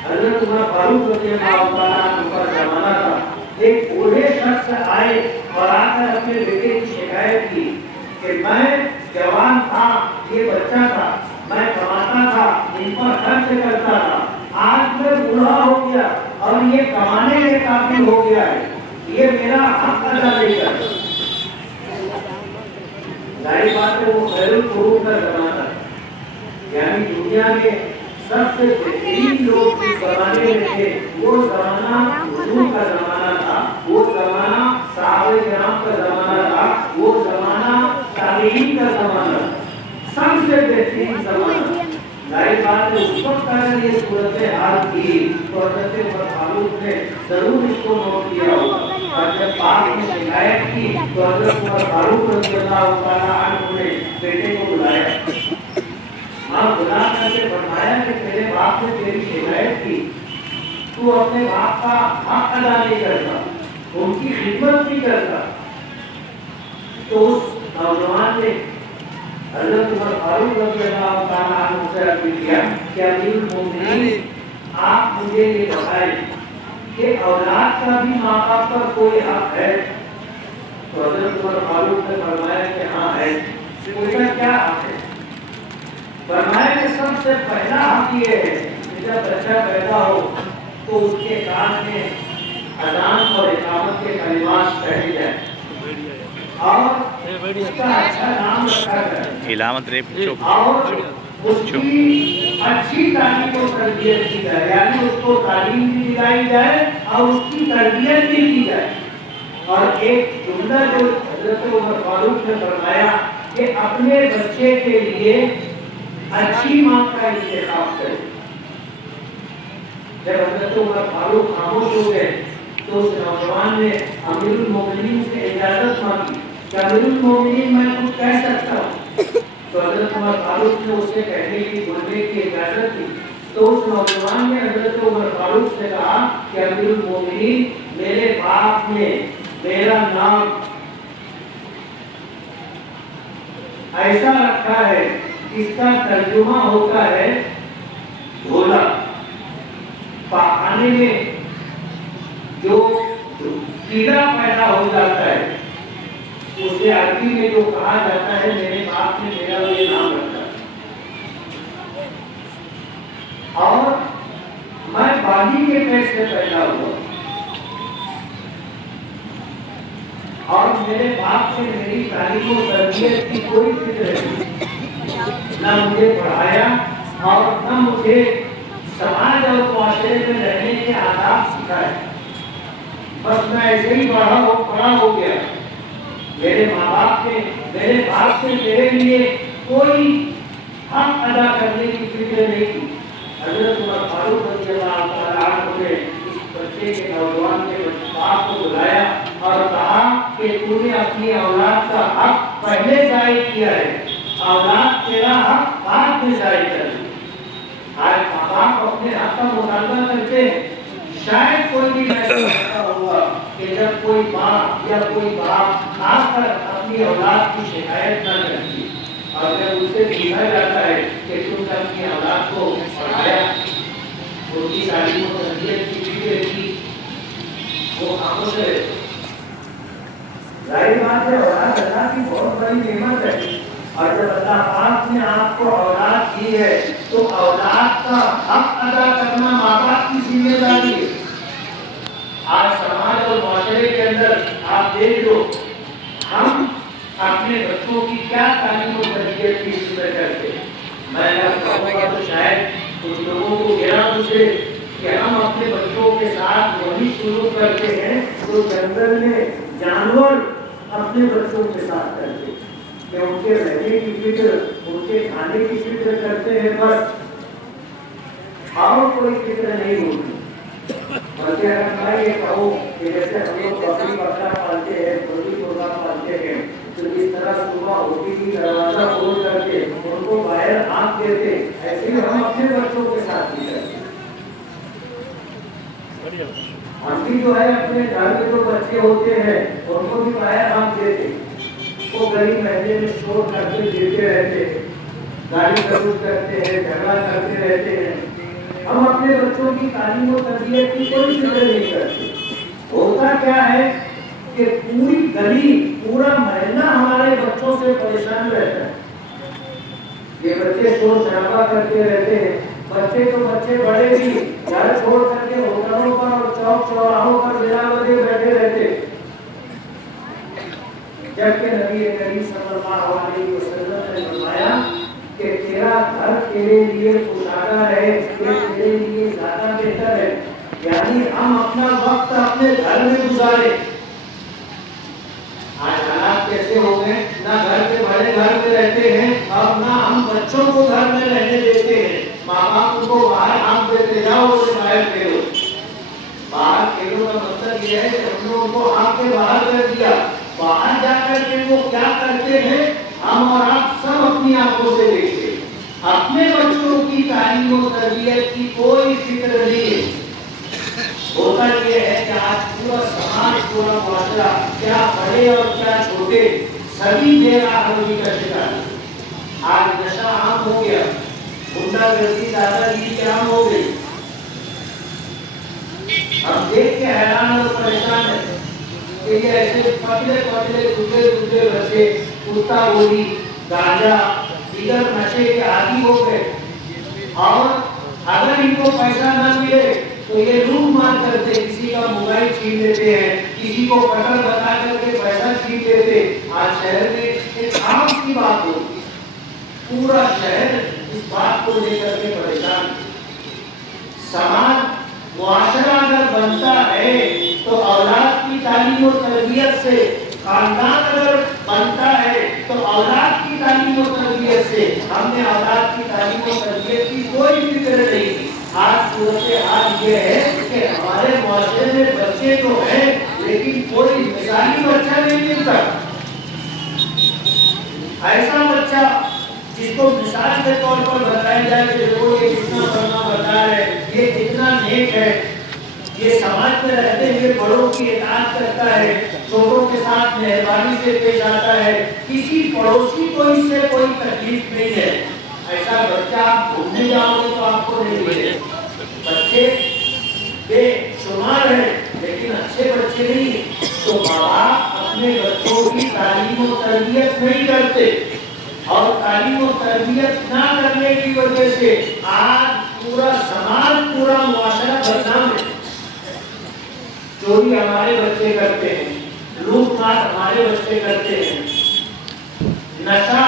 حضرت عمر فاروق رضی اللہ تعالیٰ عنہ کا زمانہ تھا، ایک بوڑھے شخص آئے اور آ کر اپنے بیٹے کی شکایت کی کہ میں جوان تھا، یہ بچہ تھا، میں کماتا تھا، ان پر خرچ کرتا تھا، آج میں بوڑھا ہو گیا اور یہ کمانے کے قابل ہو گیا ہے، یہ میرا حق ادا نہیں کرتا۔ ظاہر بات ہے وہ خیر القرون کا زمانہ ہے، یعنی دنیا میں سب سے بہترین لوگ جس زمانے میں تھے وہ زمانہ حضور کا زمانہ تھا، وہ زمانہ صحابہ کرام کا زمانہ تھا، وہ زمانہ تابعین کا زمانہ، سب سے بہترین زمانہ۔ ظاہر بات ہے اس وقت اگر یہ صورتحال تھی تو حضرت عمر فاروق نے ضرور اس کو نوٹ کیا ہوگا، اور جب باپ نے شکایت کی تو حضرت عمر فاروق رضی اللہ تعالیٰ عنہ نے بیٹے کو بلایا، ماں بلا کر کے فرمایا کہ تیرے باپ نے تیری شکایت کی، تو اپنے باپ کا حق ادا نہیں کرتا، ان کی خدمت نہیں کرتا۔ تو اس نوجوان نے حضرت عمر فاروق رضی اللہ تعالیٰ عنہ سے عرض کیا کہ امیر المومنین آپ مجھے یہ بتائیں کہ اولاد کا بھی ماں باپ پر کوئی حق ہے؟ تو حضرت عمر فاروق نے فرمایا کہ ہاں ہے۔ پوچھا کیا حق ہے؟ فرمایا کہ سب سے پہلا حق یہ ہے کہ جب بچہ پیدا ہو تو اس کے کان میں اذان اور اقامت کے کلمات پڑھے جائیں اور اس کا اچھا نام رکھا جائے اور اس کی اچھی تعلیم و تربیت کی جائے، یعنی اس کو تعلیم بھی دلائی جائے اور اس کی تربیت بھی کی جائے۔ اور ایک جملہ جو حضرت عمر فاروق نے فرمایا کہ اپنے بچے کے لیے اچھی ماں کا انتخاب کرے۔ جب حضرت عمر فاروق خاموش ہو گئے تو اس نوجوان نے امیر المومنین سے اجازت مانگی کہ امیر المومنین میں کچھ کہہ سکتا ہوں؟ تو حضرت عمر فاروق نے اسے کہنے کی بولنے کی اجازت دی۔ تو اس نوجوان نے حضرت عمر فاروق سے کہا کہ امیر المومنین میرے باپ نے میرا نام ایسا رکھا ہے جس کا ترجمہ ہوتا ہے بھولا۔ پاخانے میں جو کیڑا پیدا ہو جاتا ہے اسے عربی میں جو کہا جاتا ہے میرے باپ نے میرا یہ نام رکھا، اور میں باغی کے پیٹ سے پیدا ہوا اور میرے باپ سے میری تعلیم و تربیت کی کوئی فکر نہیں، نہ مجھے پڑھایا اور نہ مجھے سماج اور معاشرے میں رہنے کے آداب سکھائے، بس میں ایسے ہی پڑھا ہو گیا۔ میرے ماں باپ نے میرے باپ سے میرے لیے کوئی حق ادا کرنے کی فکر نہیں کی۔ حضرت عمر فاروق رضی اللہ تعالیٰ عنہ نے اس بچے کے نوجوان کے باپ کو بلایا اور کہا کہ تو نے اپنی اولاد کا حق پہلے ضائع کیا ہے، اولاد تیرا حق بعد میں ضائع کر دی۔ آج ماں باپ اپنے حق کا مطالبہ کرتے ہیں، شاید کوئی بھی ایسا کرتا ہو ہوا کہ جب کوئی ماں یا کوئی باپ آ کر اپنی اولاد کی شکایت نہ کرتی اور جب اسے پوچھا جاتا ہے کہ تم نے اپنی اولاد کو پڑھایا، ان کی تعلیم و تربیت کی فکر کی، وہ خاموش رہے۔ ظاہر بات ہے اولاد اللہ کی بہت بڑی نعمت ہے، اور جب اللہ پاک نے آپ کو اولاد دی ہے تو اولاد کا حق ادا کرنا ماں باپ کی ذمہ داری ہے۔ آج سماج اور معاشرے کے اندر آپ دیکھ لو، ہم اپنے بچوں کی کیا تعلیم و تربیت کی فکر کرتے ہیں۔ میں اگر کہوں گا تو شاید کچھ لوگوں کو گرا پوچھے کہ ہم اپنے بچوں کے ساتھ وہی سلوک کرتے ہیں جو جنگل میں جانور اپنے بچوں کے ساتھ کرتے ہیں، کہ ان کے رہنے کی فکر، ان کے کھانے کی فکر کرتے ہیں بس، اور کوئی فکر نہیں ہوتی۔ بلکہ اگر میں یہ کہوں کہ جیسے ہم لوگ بکری بکرا پالتے ہیں، مرغی مرغا پالتے ہیں، تو اس طرح صبح ہوتی کی دروازہ کھول کر کے ان کو باہر ہانک دیتے، ایسے ہی ہم اپنے بچوں کے ساتھ بھی کرتے ہیں۔ ہم بھی جو ہے اپنے گھر میں جو بچے ہوتے ہیں ان کو بھی باہر ہانک دیتے، وہ گلی محلے میں شور کرتے دیتے رہتے ہیں، گالی گلوچ کرتے ہیں، جھگڑا کرتے رہتے ہیں۔ ہم اپنے بچوں کی تعلیم و تربیت کی کوئی فکر نہیں کرتے۔ ہوتا کیا ہے کہ پوری گلی، پورا محلہ ہمارے بچوں سے پریشان رہتا ہے۔ یہ بچے شور شرابہ کرتے رہتے ہیں، بچے تو بچے بڑے بھی گھر چھوڑ کر کے ہوٹلوں پر اور چوک چوراہوں پر بلا بجے بیٹھے رہتے، جبکہ نبی کریم صلی اللہ علیہ وسلم نے فرمایا کہ تیرا گھر تیرے لیے کشادہ ہے، یہ تیرے لیے زیادہ بہتر ہے۔ یعنی ہم اپنا وقت اپنے گھر میں گزارے۔ آج حالات کیسے ہو گئے، نہ گھر کے بڑے گھر میں رہتے ہیں اور نہ ہم بچوں کو گھر میں رہنے دیتے ہیں۔ ماں باپ ان کو باہر ہانک دیتے، جاؤ اسے باہر کھیلو۔ باہر کھیلو کا مطلب یہ ہے کہ ہم نے ان کو ہانک کے باہر کر دیا۔ باہر جا کر کے وہ کیا کرتے ہیں ہم اور آپ سب اپنی آنکھوں سے دیکھتے ہیں۔ اپنے بچوں کی تعلیم و تربیت کی کوئی فکر نہیں ہے۔ ہوتا یہ ہے کہ آج پورا سماج، پورا معاشرہ، کیا بڑے اور کیا چھوٹے، سبھی بے راہبری کا شکار ہے۔ آج نشہ عام ہو گیا، غنڈہ گردی دادا گیری عام ہو گئی۔ ہم دیکھ کے حیران اور پریشان ہیں کہ یہ ایسے پتلے پتلے دبلے دبلے بچے کتا گولی، گانجا، دیگر نشے کے عادی ہو گئے، اور اگر ان کو پیسہ نہ ملے تو یہ لوٹ مار کرتے، کسی کا موبائل چھین لیتے ہیں، کسی کو قتل بتا کر کے پیسہ چھین لیتے۔ آج شہر میں ایک عام سی بات ہوتی، پورا شہر اس بات کو لے کر کے پریشان ہے۔ سماج، معاشرہ اگر بنتا ہے تو اولاد کی تعلیم و تربیت سے، خاندان اگر بنتا ہے تو اولاد کی تعلیم و تربیت سے۔ ہم نے اولاد کی تعلیم و تربیت کی کوئی فکر نہیں کی۔ آج صورتحال یہ ہے کہ ہمارے معاشرے میں بچے تو ہیں لیکن کوئی مثالی بچہ نہیں ملتا، ایسا بچہ جس کو مثال کے طور پر بتایا جائے کہ دیکھو یہ کتنا پڑھنا بتا ہے، یہ کتنا نیک ہے، یہ سماج میں رہتے ہوئے بڑوں کی اطاعت کرتا ہے، چھوٹوں کے ساتھ مہربانی سے پیش آتا ہے، کسی پڑوسی کو اس سے کوئی تکلیف نہیں ہے، ایسا بچہ آپ گھومنے جاؤ گے تو آپ کو نہیں ملے۔ بچے بے شمار ہیں لیکن اچھے بچے نہیں۔ تو ماں باپ اپنے بچوں کی تعلیم و تربیت نہیں کرتے، اور تعلیم و تربیت نہ کرنے کی وجہ سے آج پورا سماج، پورا معاشرہ بدنام ہے۔ چوری ہمارے بچے کرتے ہیں، لوٹ مار ہمارے بچے کرتے ہیں، نشہ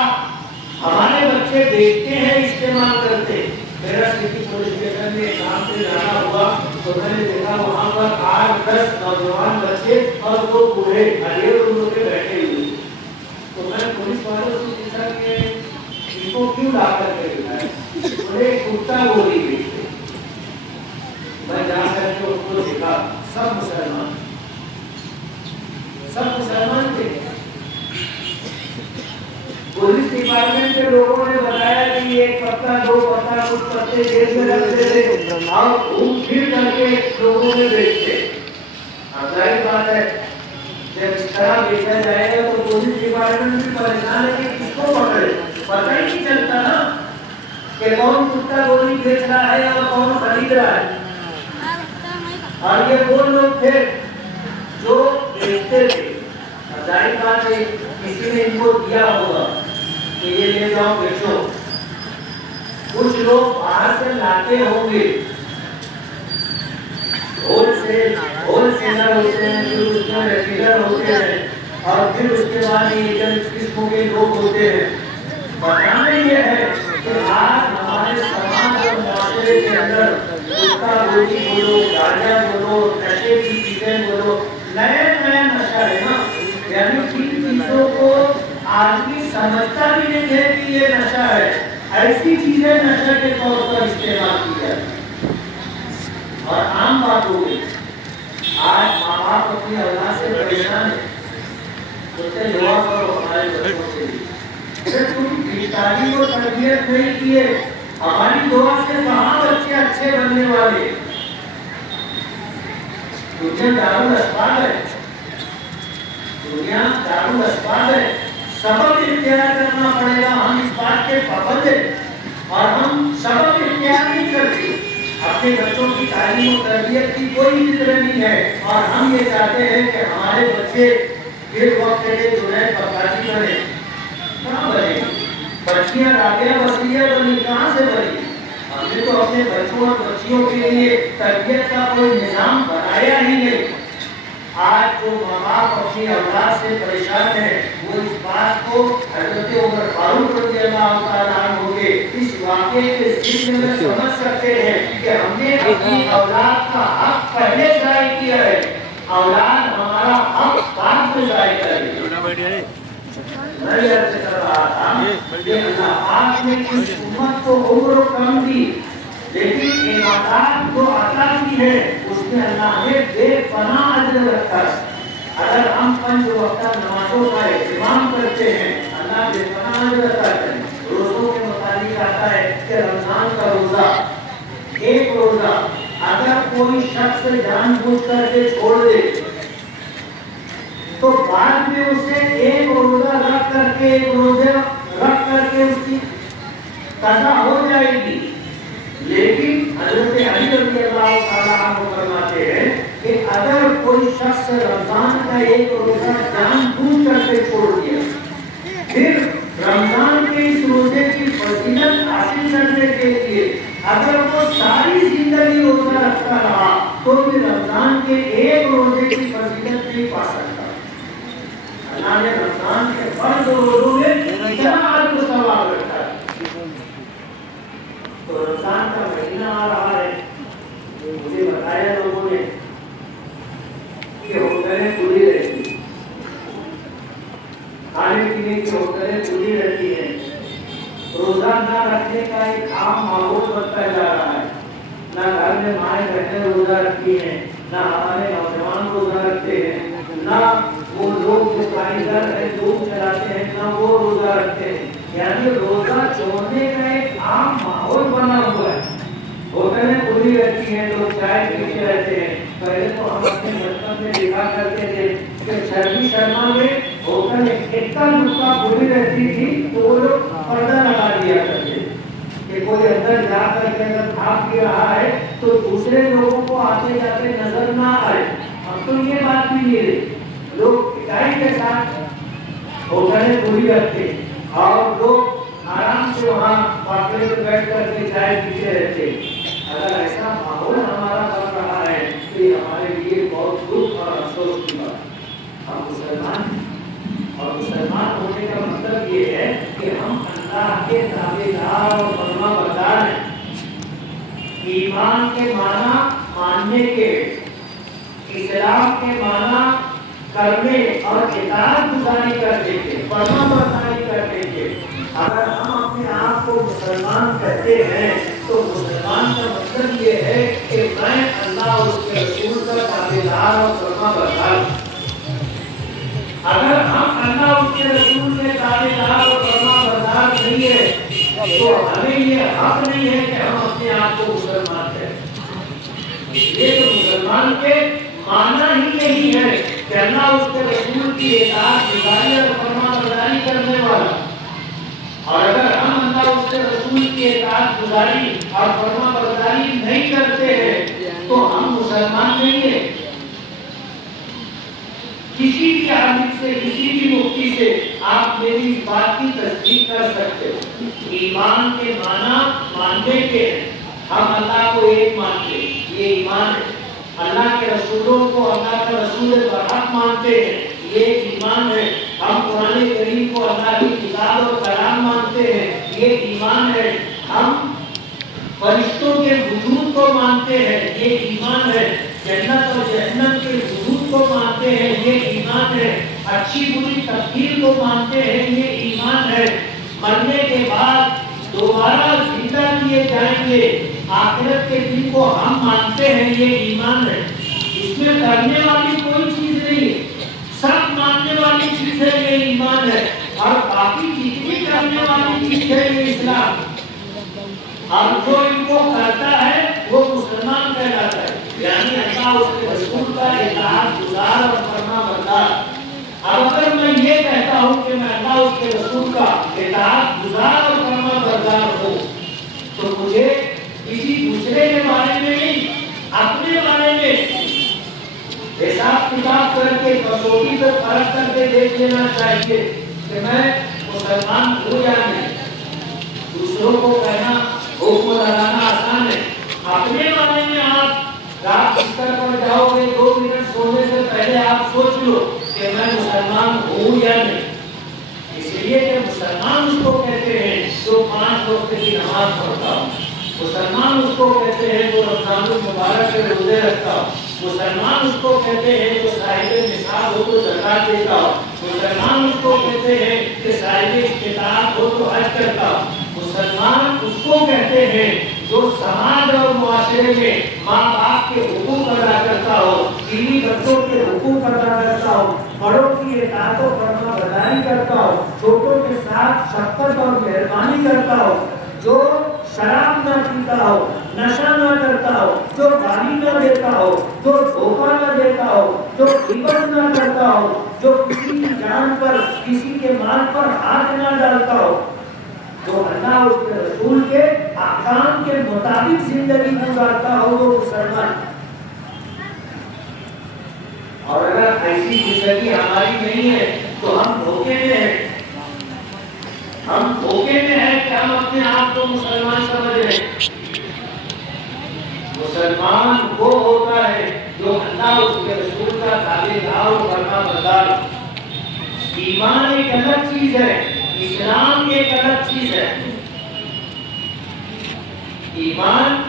ہمارے بچے دیکھتے ہیں، استعمال کرتے ہیں۔ میرا سٹی پولیس اسٹیشن میں کام سے جانا ہوا تو میں نے دیکھا وہاں پر 8-10 نوجوان بچے اور 2 بوڑھے ہریے روڈ پہ بیٹھے ہوئے۔ تو میں پولیس والوں سے پوچھا کہ ان کو کیوں لا کر کے دکھائے؟ انہیں کتا گولی بیچتے۔ میں جا کر کے ان کو دیکھا، سب مسلمان تھے۔ پولیس ڈپارٹمنٹ کے لوگوں نے بتایا کہ یہ 1 پتا 2 پتا کچھ پتے جیب میں رکھتے تھے اور گھوم پھر کر کے لوگوں میں بیچتے۔ اب ظاہر بات ہے جب اس طرح بیچا جائے گا تو پولیس ڈپارٹمنٹ بھی پریشان ہے کہ کس کو پکڑے، پتہ ہی نہیں چلتا نا کہ کون کتا گولی بیچ رہا ہے اور کون خرید رہا ہے۔ اور یہ وہ لوگ تھے جو بیچتے تھے، ظاہر بات ہے کسی نے ان کو دیا ہوگا کہ یہ لے جاؤ بیچو۔ کچھ لوگ باہر سے لاتے ہوں گے، ہول سیلر ہوتے ہیں، پھر اس میں ریٹیلر ہوتے ہیں، اور پھر اس کے بعد یہ قسم کے لوگ ہوتے ہیں۔ بتانا یہ ہے کہ آج ہمارے سماج اور معاشرے کے اندر کتا گولی بولو، گاجا بولو، نشے کی چیزیں بولو، نیا نشہ ہے نا، یعنی جن چیزوں کو آدمی سمجھتا بھی نہیں ہے کہ یہ نشہ ہے، ایسی چیزیں نشہ کے طور پر استعمال کی جاتی ہیں اور عام بات ہو گئی۔ آج ماں باپ اپنی اولاد سے پریشان ہے، بولتے ہیں دعا کرو ہمارے بچوں کے لیے۔ تم تعلیم و تربیت نہیں کیے، ہماری دعا سے کہاں بچے اچھے بننے والے؟ دنیا دارالاسباب ہے، دنیا دارالاسباب ہے، سبق اختیار کرنا پڑے گا۔ ہم اس بات کے پابند ہیں اور ہم سبق اختیار نہیں کرتے، اپنے بچوں کی تعلیم و تربیت کی کوئی فکر نہیں ہے، اور ہم یہ چاہتے ہیں کہ ہمارے بچے ایک وقت کے جنید بغدادی بنے۔ کہاں بنے؟ بچیاں رابعہ بصریہ بنی، کہاں سے بنی؟ ہم نے تو اپنے بچوں اور بچیوں کے لیے تربیت کا کوئی نظام بنایا ہی نہیں۔ آج جو ماں باپ اپنی اولاد سے پریشان ہیں وہ اس بات کو حضرت عمر فاروق رضی اللہ تعالیٰ عنہ کے اس واقعے کے ذکر میں سمجھ سکتے ہیں کہ ہم نے اپنی اولاد کا حق پہلے ضائع کیا ہے، اولاد ہمارا حق بعد میں ضائع کرے۔ میں یہ عرض کر رہا تھا کہ اللہ پاک نے اس امت کو عمر و کم دی، لیکن عبادات جو عطا کی ہے اس میں اللہ نے بے پناہ اجر رکھا ہے۔ اگر ہم 5 وقتہ نمازوں کا اہتمام کرتے ہیں اللہ بے پناہ اجر عطا کرے۔ روزوں کے متعلق آتا ہے کہ رمضان کا روزہ، ایک روزہ اگر کوئی شخص جان بوجھ کر کے چھوڑ دے تو بعد میں اسے ایک روزہ رکھ کر کے اس کی قضا ہو جائے گی، لیکن حضرت علی رضی اللہ تعالیٰ عنہ فرماتے ہیں کہ اگر کوئی شخص رمضان کا ایک روزہ جان بوجھ کر کے چھوڑ دیا، پھر رمضان کے اس روزے کی فضیلت حاصل کرنے کے لیے اگر وہ ساری زندگی روزہ رکھتا رہا تو بھی رمضان کے ایک روزے کی فضیلت نہیں پا سکتا۔ اللہ نے رمضان کے فرض روزوں میں اتنا اجر و ثواب رکھا ہے۔ تو رمضان کا مہینہ آ رہا ہے، مجھے بتایا لوگوں نے کہ ہوٹلیں کھلی رہتی، کھانے پینے کی ہوٹلیں کھلی رہتی ہیں، روزہ نہ رکھنے کا ایک عام ماحول بنتا جا رہا ہے۔ نہ گھر میں مائیں بہنیں روزہ رکھتی ہیں، نہ ہمارے نوجوان روزہ رکھتے ہیں، نہ وہ لوگ جو کاریگر ہیں دودھ چلاتے ہیں نہ وہ روزہ رکھتے ہیں، یعنی روزہ چھوڑنے کا ایک عام ماحول بنا ہوا ہے۔ ہوٹلیں کھلی رہتی ہیں، لوگ چائے پیتے رہتے ہیں۔ پہلے تو ہم اپنے بچپن میں دیکھا کرتے تھے کہ شرمی شرما میں ہوٹل اتنا نکا کھلی رہتی تھی تو وہ لوگ پردہ لگا دیا کرتے کہ کوئی اندر جا کر کے اگر کھا پی رہا ہے تو دوسرے لوگوں کو آتے جاتے نظر نہ آئے۔ اب تو یہ بات بھی نہیں رہی، لوگ اکائی کے ساتھ ہوٹلیں کھلی رکھتے اور لوگ آرام سے وہاں باقی پہ بیٹھ کر کے چائے پیتے رہتے۔ اگر ایسا ماحول ہمارا بن رہا ہے تو یہ ہمارے لیے بہت دکھ اور افسوس کی بات ہے۔ ہم مسلمان ہیں اور مسلمان ہونے کا مطلب یہ ہے کہ ہم اللہ کے تابعدار اور فرما بردار ہیں۔ ایمان کے معنی ماننے کے، اسلام کے معنی کرنے اور اطاعت گزاری کرنے کے، فرما برداری کرنے کے۔ اگر ہم اپنے آپ کو مسلمان کہتے ہیں تو مسلمان کا مطلب یہ ہے کہ میں اللہ اور اس کے رسول کا تابعدار اور فرما بردار ہوں۔ اگر ہم اللہ اور اس کے رسول کے تابعدار اور فرما بردار نہیں ہے تو ہمیں یہ حق نہیں ہے کہ ہم اپنے آپ کو مسلمان کہیں۔ یہ تو مسلمان کے معنی ہی یہی ہے کہ اللہ اس کے رسول کی اطاعت گزاری اور فرما برداری کرنے والا، اور اگر ہم اللہ اس کے رسول کی اطاعت گزاری اور فرما برداری نہیں کرتے ہیں تو ہم مسلمان نہیں ہیں۔ کسی بھی عالم سے، کسی بھی مفتی سے آپ میری اس بات کی تصدیق کر سکتے ہو، ایمان کے معنی ماننے کے ہیں، ہم اللہ کو ایک مانتے ہیں، یہ ایمان ہے۔ اللہ کے رسولوں کو اللہ کا رسول برحق مانتے ہیں، یہ ایمان ہے۔ ہم قرآن کریم کو اللہ کی کتاب اور کلام مانتے ہیں، یہ ایمان ہے۔ ہم فرشتوں کے وجود کو مانتے ہیں، یہ ایمان ہے۔ جنت اور جہنم کے وجود کو مانتے ہیں، یہ ایمان ہے۔ اچھی بری تقدیر کو مانتے ہیں، یہ ایمان ہے۔ مرنے کے بعد دوبارہ زندہ کیے جائیں گے، آخرت کے دن کو ہم مانتے ہیں، یہ ایمان ہے۔ اس میں کرنے والی کوئی چیز نہیں ہے، سب ماننے والی چیز ہے، یہ ایمان ہے۔ اور باقی جتنی کرنے والی چیز ہے یہ اسلام، اور جو ان کو کرتا ہے وہ مسلمان کہلاتا ہے، یعنی اللہ اس کے رسول کا اطاعت گزار اور فرما بردار۔ اب اگر میں یہ کہتا ہوں کہ میں اللہ اس کے رسول کا اطاعت گزار اور فرما بردار ہوں، تو مجھے کسی دوسرے کے بارے میں نہیں، اپنے بارے میں حساب کتاب کر کے کسوٹی پر فرق کر کے دیکھ لینا چاہیے کہ میں مسلمان ہوں یا نہیں۔ دوسروں کو کہنا، حکم لگانا آسان ہے، اپنے بارے میں آپ رات بستر پر جاؤ گے 2 منٹ سونے سے پہلے آپ سوچ لو کہ میں مسلمان ہوں یا نہیں۔ اس لیے کہ مسلمان اس کو کہتے ہیں جو 5 وقت کی نماز پڑھتا ہو، مسلمان اس کو کہتے ہیں جو رمضان المبارک کے روزے رکھتا ہو، مسلمان اس کو کہتے ہیں جو صاحب نصاب ہو تو زکات دیتا ہو، مسلمان اس کو کہتے ہیں کہ صاحب استطاعت ہو تو حج کرتا ہو، مسلمان اس کو کہتے ہیں جو سماج اور معاشرے میں ماں باپ کے حقوق ادا کرتا ہو، بیوی بچوں کے حقوق ادا کرتا ہو، بڑوں کی اطاعت و فرما برداری کرتا ہو، چھوٹوں کے ساتھ شفقت اور مہربانی کرتا ہو، جو شراب نہ پیتا ہو، نشہ نہ کرتا ہو، جو گالی نہ دیتا ہو، جو دھوکہ نہ دیتا ہو، جو غیبت نہ کرتا ہو، جو کسی کی جان پر، کسی کے مال پر ہاتھ نہ ڈالتا ہو، جو اللہ اور اس کے رسول کے احکام کے مطابق زندگی گزارتا ہو، وہ مسلمان۔ اور اگر ایسی زندگی ہماری نہیں ہے تو ہم دھوکے میں ہیں، ہم دھوکے میں ہیں کہ ہم اپنے آپ کو مسلمان سمجھ رہے ہیں۔ مسلمان وہ ہوتا ہے جو اللہ اور اس کے رسول کا تابعدار و فرما بردار۔ ایمان ایک الگ چیز ہے، اسلام ایک الگ چیز ہے۔ ایمان،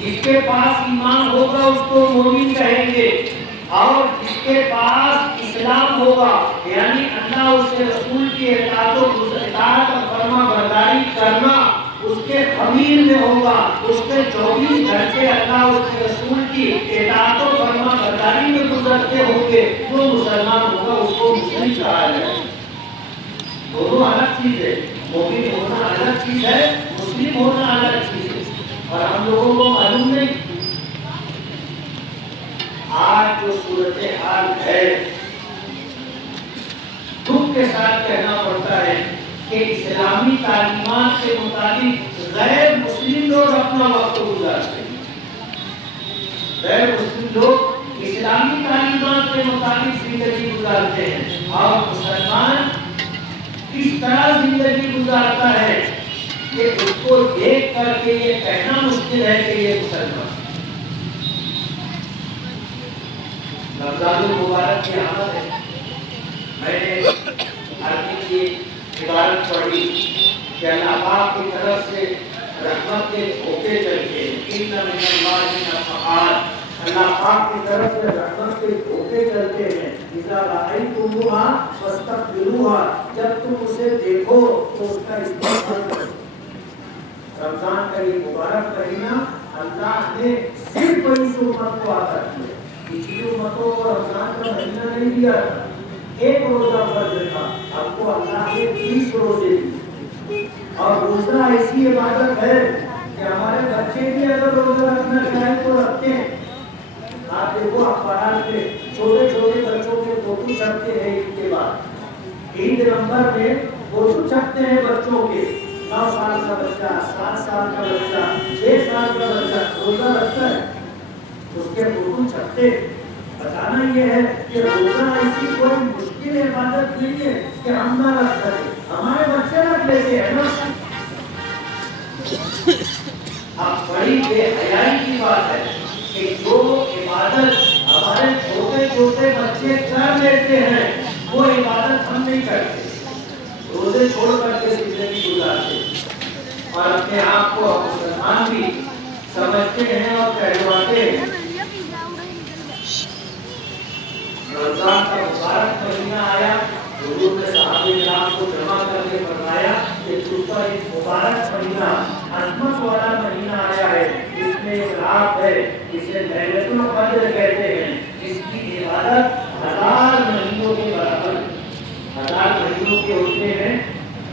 جس کے پاس ایمان ہوگا اس کو مومن کہیں گے، اور جس کے پاس اسلام ہوگا یعنی اللہ اس کے رسول کی اطاعت اور فرما برداری کرنا اس کے خمیر میں ہوگا، اس کے 24 گھنٹے اللہ اس کے رسول کی اطاعت و فرما برداری میں گزرتے ہوں گے، وہ مسلمان ہوگا، اس کو مسلم کہا جائے۔ دونوں الگ چیز ہے، مومن ہونا الگ چیز ہے، مسلم ہونا الگ چیز ہے، اور ہم لوگوں کو معلوم نہیں۔ آج جو صورتحال ہے، دکھ کے ساتھ کہنا پڑتا ہے کہ اسلامی تعلیمات کے مطابق غیر مسلم لوگ اپنا وقت گزارتے ہیں، غیر مسلم لوگ اسلامی تعلیمات کے مطابق زندگی گزارتے ہیں، اور مسلمان اس طرح زندگی گزارتا ہے کہ اس کو دیکھ کر کے یہ کہنا مشکل ہے کہ یہ مسلمان۔ رمضان المبارک کی آمد ہے، میں نے عربی کی عبارت پڑھی کہ اللہ پاک کی طرف سے رحمت کے دھوکے چلتے ہیں، ان من اللہ نفحات، اللہ پاک کی طرف سے رحمت کے دھوکے چلتے ہیں، اذا رأیتموها فاستقبلوها، جب تم اسے دیکھو تو اس کا استقبال کرو۔ رمضان کا یہ مبارک مہینہ اللہ نے صرف اس امت کو عطا کیا، پچھلی امتوں کو رمضان کا مہینہ نہیں دیا تھا، ایک روزہ فرض تھا، اب کو اللہ نے 30 روزے دی، اور روزہ ایسی عبادت ہے کہ ہمارے بچے بھی اگر روزہ رکھنا چاہیں تو رکھتے ہیں، آپ دیکھو اخبارات میں چھوٹے چھوٹے بچوں کے فوٹو چھپتے ہیں عید کے بعد، عید نومبر میں فوٹو چھپتے ہیں بچوں کے، 9 سال کا بچہ، 7 سال کا بچہ، 6 سال کا بچہ روزہ رکھتا ہے، اس کے فوٹو چھپتے۔ بتانا یہ ہے کہ روزہ ایسی کوئی مشکل عبادت نہیں ہے کہ ہم نہ رکھ سکیں، ہمارے بچے رکھ لیتے ہیں نا۔ اب بڑی بے حیائی کی بات ہے کہ جو عبادت ہمارے چھوٹے چھوٹے بچے کر لیتے ہیں وہ عبادت ہم نہیں کرتے، روزے چھوڑ کر کے زندگی گزارتے اور اپنے آپ کو مسلمان بھی سمجھتے ہیں اور کہلواتے ہیں۔ رمضان کا مبارک مہینہ آیا، حضور نے صحابہ کرام کو جمع کر کے فرمایا کہ دوسرا ایک مبارک مہینہ، عظمت والا مہینہ آیا ہے، اس میں ایک رات ہے، اسے لیلۃ القدر کہتے ہیں، اس کی عبادت 1000 مہینوں کے برابر، 1000 مہینوں کے ہوتے ہیں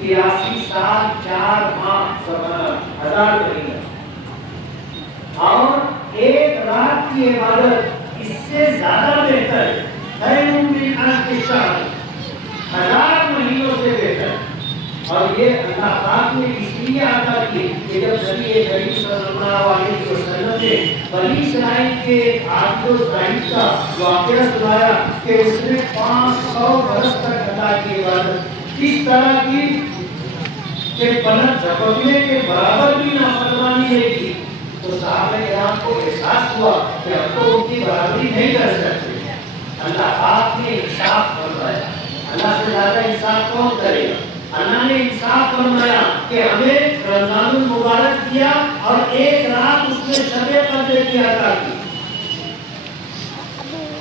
83 سال 4 ماہ، 1000 مہینہ، اور ایک رات کی عبادت اس سے زیادہ بہتر ہے، خیر من الف شہر، 1000 مہینوں سے بہتر۔ اور یہ اللہ پاک نے اس لیے عطا کی کہ جب نبی کریم صلی اللہ علیہ وسلم نے بنی اسرائیل کے عابد و زاہد کا واقعہ سنایا کہ اس نے 500 برس تک خدا کی عبادت کس طرح کی کہ پلک جھپکنے کے برابر بھی نافرمانی نہیں کی، تو صحابہ کرام کو احساس ہوا کہ اب تو ان کی برابری نہیں کر سکتے۔ اللہ پاک نے انصاف فرمایا، اللہ سے زیادہ انصاف کون کرے گا؟ اللہ نے انصاف فرمایا کہ ہمیں رمضان المبارک کیا اور ایک رات اس میں شب قدر کی عطا کی۔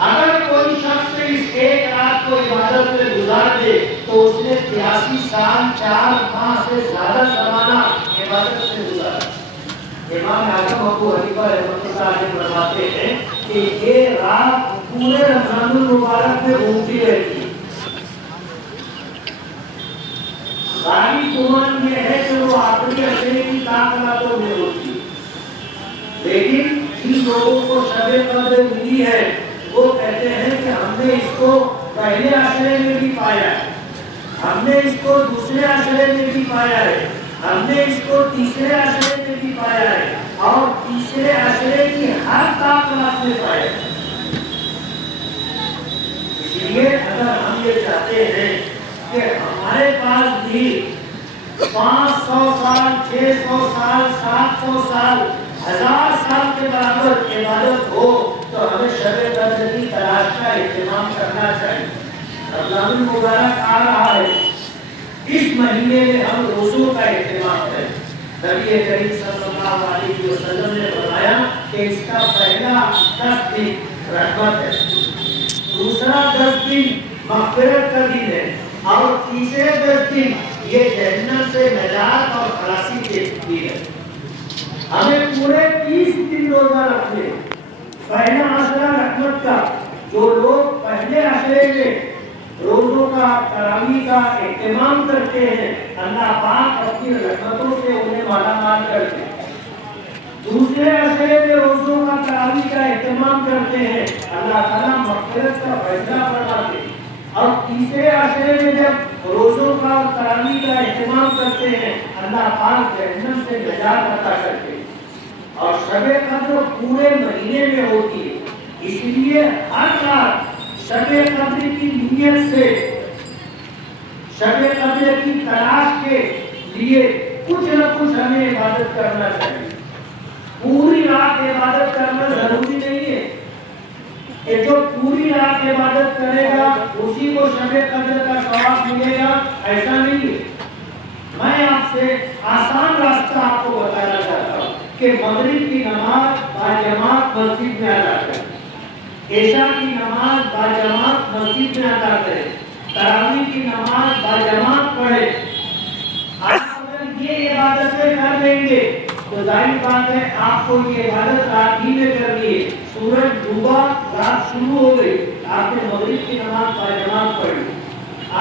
اگر کوئی شخص اس ایک رات کو عبادت میں گزار دے تو اس نے 83 سال 4 ماہ سے زیادہ زمانہ عبادت میں گزارا۔ امام اعظم ابو حنیفہ رحمۃ اللہ علیہ فرماتے ہیں کہ یہ رات پورے رمضان المبارک میں گھومتی رہتی ہے۔ ساری گمان یہ ہے کہ وہ آخری عشرے کی طاقتوں میں ہوتی ہے، لیکن جن لوگوں کو شب قدر ملی ہے وہ کہتے ہیں کہ ہم نے اس کو پہلے عشرے میں بھی پایا ہے، ہم نے اس کو دوسرے عشرے میں بھی پایا ہے، ہم نے اس کو تیسرے عشرے میں بھی پایا ہے، اور تیسرے عشرے کی ہر طاقت میں پایا ہے۔ اس لیے اگر ہم یہ چاہتے ہیں کہ ہمارے پاس بھی 500 سال 600 سال 700 سال 1000 سال کے برابر عبادت ہو تو ہمیں شب قدر کی تلاش کا اہتمام کرنا چاہیے۔ رمضان المبارک آ رہا ہے، اس مہینے میں ہم روزوں کا اہتمام کریں۔ نبی کریم صلی اللہ علیہ وسلم نے فرمایا کہ اس کا پہلا 10 دن رحمت ہے، دوسرا 10 دن مغفرت کا دن ہے، اور تیسرے 10 دن یہ جہنم سے نجات اور خلاصی کے دن ہے۔ ہمیں پورے 30 دن روزہ رکھنے، پہلا عشرہ رحمت کا، جو لوگ پہلے عشرے میں روزوں کا تراویح کا اہتمام کرتے ہیں اللہ پاک اپنی رحمتوں سے انہیں مالا مال کرتے ہیں، دوسرے عشرے میں روزوں کا تراویح کا اہتمام کرتے ہیں اللہ تعالیٰ مغفرت کا فیصلہ فرماتے ہیں، اور تیسرے عشرے میں جب روزوں کا اور تراویح کا اہتمام کرتے ہیں اللہ پاک جہنم سے نجات عطا کرتے ہیں۔ اور شب قدر پورے مہینے میں ہوتی ہے، اس لیے ہر رات شب قدر کی نیت سے، شب قدر کی تلاش کے لیے کچھ نہ کچھ ہمیں عبادت کرنا چاہیے۔ پوری رات عبادت کرنا ضروری نہیں ہے کہ جو پوری رات عبادت کرے گا اسی کو شب قدر کا ثواب ملے گا، ایسا نہیں ہے۔ میں آپ سے آسان راستہ آپ کو بتانا چاہتا ہوں کہ مغرب کی نماز باجماعت مسجد میں ادا کریں، عشاء کی نماز باجماعت مسجد میں ادا کریں، تراویح کی نماز باجماعت پڑھیں۔ اگر یہ عبادتیں کر لیں گے تو ظاہر بات ہے آپ کو یہ عبادت رات ہی میں کرنی ہے۔ سورج ڈوبا، رات شروع ہو گئی، آپ نے مغرب کی نماز باجماعت پڑھی،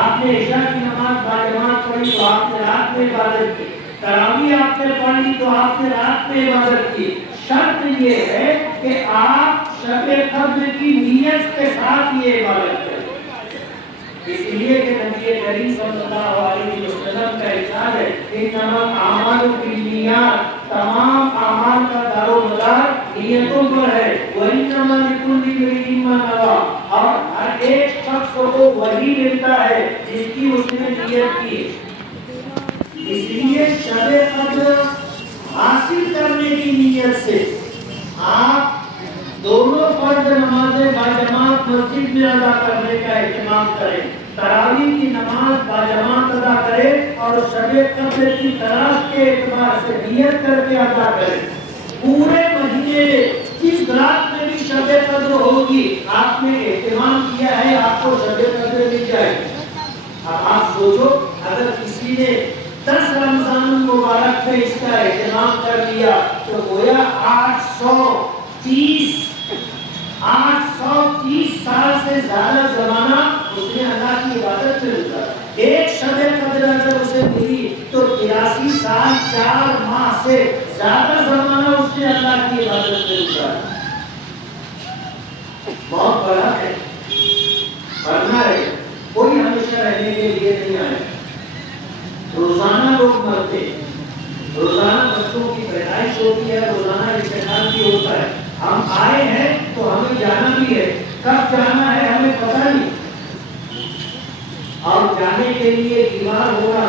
آپ نے عشاء کی نماز باجماعت پڑھی تو آپ نے رات میں عبادت کی، تراویح آپ نے پڑھی تو آپ نے رات میں عبادت کی۔ شرط یہ ہے کہ آپ شب قدر کی نیت کے ساتھ یہ عبادت کریں۔ اس لیے کہ نبی کریم صلی اللہ علیہ وسلم کا ارشاد ہے کہ تمام اعمال بالنیات، تمام اعمال کا دار و مدار نیتوں پر ہے۔ وَإِنَّمَا لِكُلِّ امْرِئٍ مَّا نَوَىٰ، اور ہر ایک شخص کو وہی ملتا ہے جس کی اس نے نیت کی۔ اس لیے شب قدر حاصل کرنے کی نیت سے آپ دونوں فرض نمازیں باجماعت مسجد میں ادا کرنے کا اہتمام کریں، تراویح کی نماز باجماعت ادا کریں اور شب قدر کی تلاش کے اعتبار سے نیت کر کے ادا کریں۔ پورے مہینے جس رات میں بھی شب قدر ہوگی آپ نے اہتمام کیا ہے، آپ کو شب قدر مل جائے گی۔ اب آپ سوچو اگر کسی نے 10 رمضان مبارک میں اس کا اہتمام کر لیا تو گویا 830 سال سے زیادہ زمانہ اس نے اللہ کی عبادت میں گزارا۔ ایک شب قدر اگر اسے ملی تو 83 سال 4 ماہ سے زیادہ زمانہ اس نے اللہ کی عبادت میں گزارا۔ بہت بڑا ہے، بڑھنا ہے، کوئی ہمیشہ رہنے کے لیے نہیں آئے۔ روزانہ لوگ مرتے، روزانہ بچوں کی پیدائش ہوتی ہے، روزانہ انتقال بھی ہوتا ہے۔ ہم آئے ہیں تو ہمیں جانا بھی ہے، کب جانا ہے ہمیں پتہ نہیں، اور جانے کے لیے بیمار ہونا،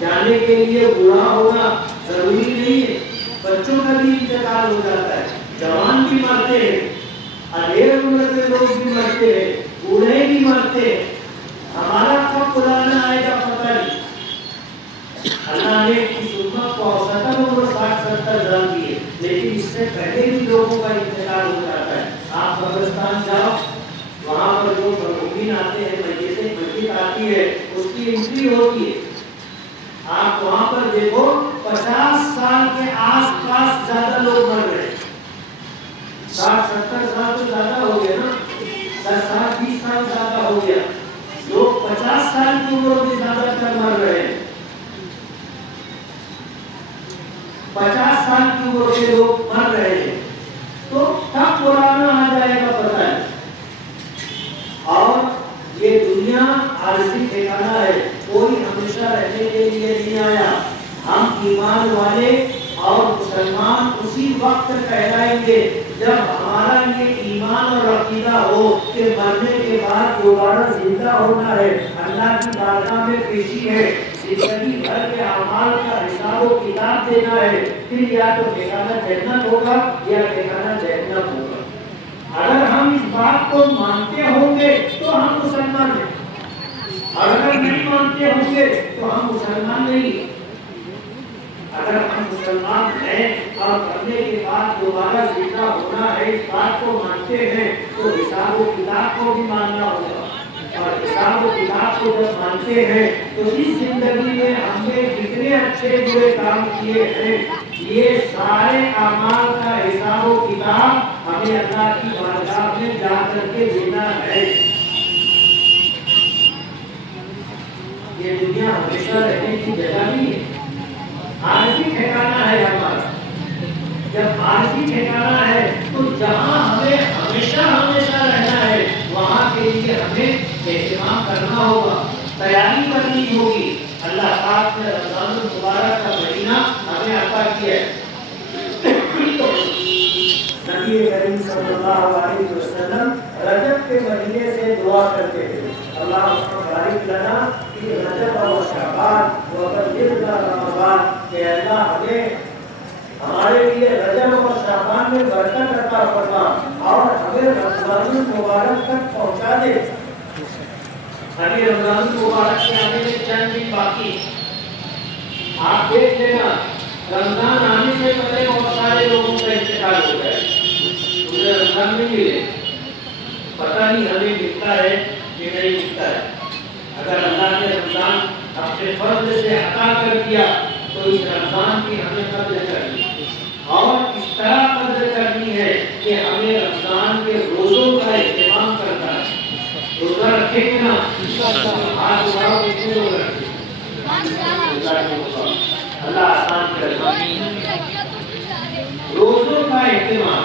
جانے کے لیے بوڑھا ہونا ضروری نہیں ہے۔ بچوں کا بھی انتقال ہو جاتا ہے، جوان بھی مرتے ہیں، ادھیڑ عمر کے لوگ بھی مرتے ہیں، بوڑھے بھی مرتے ہیں۔ ہمارا کب بلانا آئے گا پتہ نہیں۔ اللہ نے اس امت کو اوسطاً عمر 60-70 سال دی ہے، لیکن اس سے پہلے بھی لوگوں کا انتقال ہو جاتا ہے۔ آپ قبرستان جاؤ، وہاں پر جو مرحومین آتے ہیں، میت آتی ہے، اس کی انٹری ہوتی ہے۔ آپ وہاں پر دیکھو 50 سال کے آس پاس زیادہ لوگ مر رہے ہیں۔ 60-70 سال تو زیادہ ہو گیا نا، 10 سال 20 سال زیادہ ہو گیا، لوگ 50 سال کی عمر میں زیادہ تر مر رہے ہیں۔ 50 سال کی عمر کے لوگ مر رہے ہیں، تو کب بلانا آ جائے گا پتہ ہے۔ اور یہ دنیا عارضی ٹھکانہ ہے، کوئی ہمیشہ رہنے کے لیے نہیں آیا۔ ہم ایمان والے اور مسلمان اسی وقت کہلائیں گے جب ہمارا یہ ایمان اور عقیدہ ہو کہ مرنے کے بعد دوبارہ زندہ ہونا ہے، اللہ کی بارگاہ میں پیشی ہے، زندگی بھر کے اعمال کا حساب و کتاب دینا ہے، پھر یا تو ٹھکانہ جنت ہوگا یا ٹھکانہ جہنم ہوگا۔ اگر ہم اس بات کو مانتے ہوں گے تو ہم مسلمان ہیں، اور اگر نہیں مانتے ہوں گے تو ہم مسلمان نہیں۔ اگر ہم مسلمان ہیں اور مرنے کے بعد دوبارہ زندہ ہونا ہے، اس بات کو مانتے ہیں تو حساب و کتاب کو بھی ماننا ہوگا، اور حساب و کتاب کو جب مانتے ہیں تو اس زندگی میں ہم نے جتنے اچھے برے کام کیے ہیں، یہ سارے اعمال کا حساب و کتاب ہمیں اللہ کی بارگاہ میں جا کر کے دینا ہے۔ یہ دنیا ہمیشہ رہنے کی جگہ نہیں ہے، عارضی ٹھکانہ ہے ہمارا۔ جب عارضی ٹھکانہ ہے تو جہاں ہمیں ہمیشہ رہنا ہے وہاں کے لیے ہمیں اہتمام کرنا ہوگا، تیاری کرنی ہوگی۔ اللہ پاک نے رمضان المبارک کا مہینہ ہمیں عطا کیا ہے۔ نبی کریم صلی اللہ علیہ وسلم رجب کے مہینے سے دعا کرتے تھے، اللہم بارک لنا فی رجب و شعبان وبلغنا رمضان، کہ اللہ ہمیں ہمارے لیے رجب اور شعبان میں برکت عطا فرما اور ہمیں رمضان المبارک تک پہنچا دے۔ ابھی رمضان المبارک کے آنے میں چند دن باقی، آپ دیکھ لینا رمضان آنے سے پہلے بہت سارے لوگوں کا انتقال ہو جائے، انہیں رمضان نہیں ملے، پتہ نہیں ہمیں ملتا ہے کہ نہیں ملتا ہے۔ اگر اللہ نے رمضان اپنے فضل سے عطا کر دیا تو اس رمضان کی ہمیں قدر کرنی اور اس طرح قدر کرنی ہے کہ ہمیں رمضان کے روزوں کا اہتمام کرنا ہے۔ روزہ رکھیں گے نا، آج اٹھاؤ کتنے لوگ رکھیں، اللہ آسان کرے۔ روزوں کا اہتمام،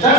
10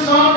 100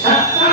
70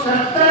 70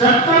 70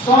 100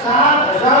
7000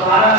12,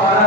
12,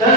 10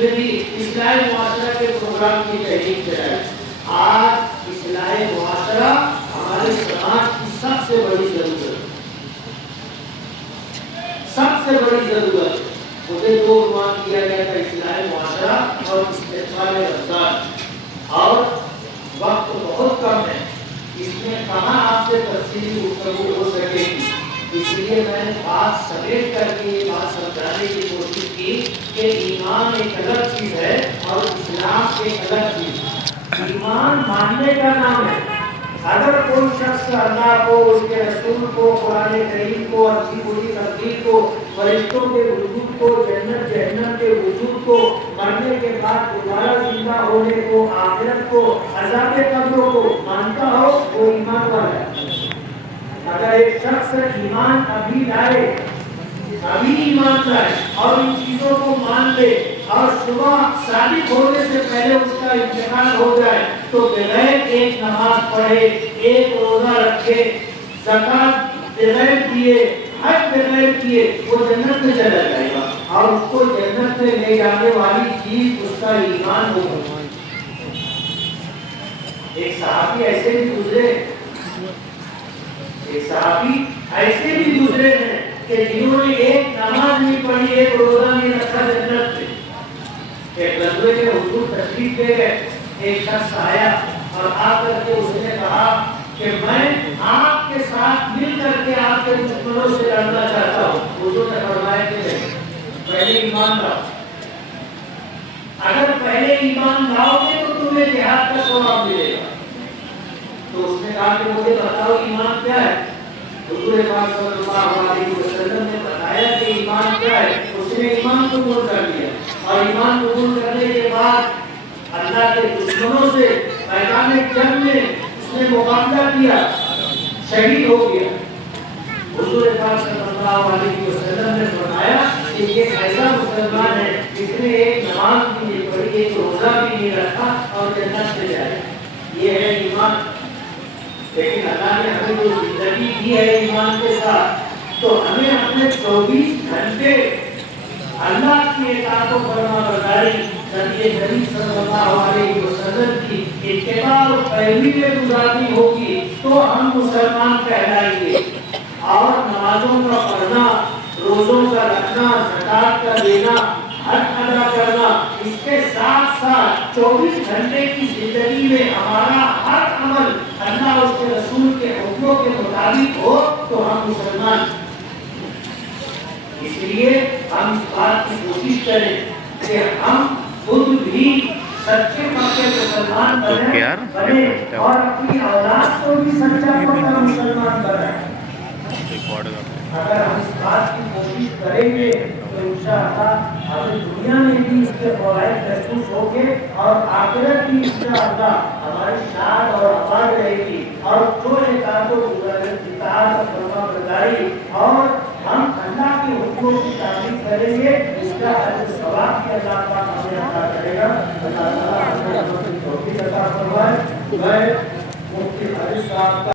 اس میں بھی اصلاح معاشرہ کے پروگرام کی تحریک چلائی. آج اصلاح معاشرہ ہمارے سماج کی سب سے بڑی ضرورت ہے. سب سے بڑی ضرورت مجھے دو عنوان دیا گیا تھا: اصلاح معاشرہ اور استقبال رمضان. اور وقت بہت کم ہے، اس میں کہاں آپ سے تفصیلی گفتگو ہو سکے گی. اس لیے میں نے بات سمیٹ کر کے یہ بات سمجھانے کی کوشش کی کہ ایمان ایک الگ چیز ہے اور اسلام ایک الگ چیز ہے. ایمان ماننے کا نام ہے. اگر کوئی شخص اللہ کو، اس کے رسول کو، قرآن کریم کو، اچھی بری تقدیر کو، فرشتوں کے وجود کو، جنت جہنم کے وجود کو، مرنے کے بعد دوبارہ زندہ ہونے کو، آخرت کو، عذاب قبر کو مانتا ہو، وہ ایمان والا ہے. اگر ایک شخص ایمان ابھی لائے، ابھی ایمان لائے اور ان چیزوں کو مان لے اور صبح صادق ہونے سے پہلے اس کا انتقال ہو جائے تو بغیر ایک نماز پڑھے، ایک روزہ رکھے، زکات بغیر دیے، حج بغیر کیے، وہ جنت میں چلا جائے گا. اور اس کو جنت میں لے جانے والی چیز اس کا ایمان ہوگا. ایک صحابی ایسے بھی گزرے، ایک صحابی ایسے بھی گزرے ہیں کہ جنہوں نے ایک نماز نہیں پڑھی، ایک روزہ نہیں رکھا جنت میں. ایک غزوے میں حضور تشریف لے گئے. ایک شخص آیا اور آ کر کے اس نے کہا کہ میں آپ کے ساتھ مل کر کے آپ کے دشمنوں سے لڑنا چاہتا ہوں. حضور نے فرمایا کہ نہیں، پہلے ایمان لاؤ. اگر پہلے ایمان لاؤ گے تو تمہیں جہاد کا ثواب ملے گا. تو اس نے کہا کہ مجھے بتاؤ ایمان کیا ہے. حضور پاک صلی اللہ علیہ وسلم نے بتایا کہ ایمان کیا ہے. اس نے ایمان قبول کر لیا اور ایمان قبول کرنے کے بعد اللہ کے دشمنوں سے میدان جنگ میں اس نے مقابلہ کیا، شہید ہو گیا. حضور پاک صلی اللہ علیہ وسلم نے فرمایا کہ یہ ایسا مسلمان ہے جس نے ایک نماز بھی نہیں پڑھی، ایک روزہ بھی نہیں رکھا اور جنت میں جائے. یہ ہے ایمان. لیکن اللہ نے ہمیں جو زندگی دی ہے ایمان کے ساتھ، تو ہمیں اپنے 24 گھنٹے اللہ کی اطاعت و فرما برداری، نبی کریم صلی اللہ علیہ وسلم کی اتباع اور پیروی میں گزارنی ہوگی تو ہم مسلمان کہلائیں گے. اور نمازوں کا پڑھنا، روزوں کا رکھنا، زکات کا دینا، حج ادا کرنا، اس کے ساتھ ساتھ 24 گھنٹے کی زندگی میں ہمارا ہر عمل اللہ اور اس کے رسول کے حکموں کے مطابق ہو تو ہم مسلمان. اس لیے ہم اس بات کی کوشش کریں کہ ہم خود بھی سچے پکے مسلمان بنے اور اپنی اولاد کو بھی سچا پکا مسلمان بنائیں. اگر ہم اس بات کی کوشش کریں گے تو انشاءاللہ ہمیں دنیا میں بھی اس کے فوائد محسوس ہوں گے اور آخرت بھی انشاءاللہ ہماری شاد اور آباد رہے گی. اور جو اطاعت و فرما برداری اور ہم اللہ کے حکموں کی تعریف کریں گے، اس کا اجر ثواب بھی اللہ پاک ہمیں عطا کرے گا. اللہ تعالیٰ ہمیں توفیق عطا فرمائے. میں مفتی حارث صاحب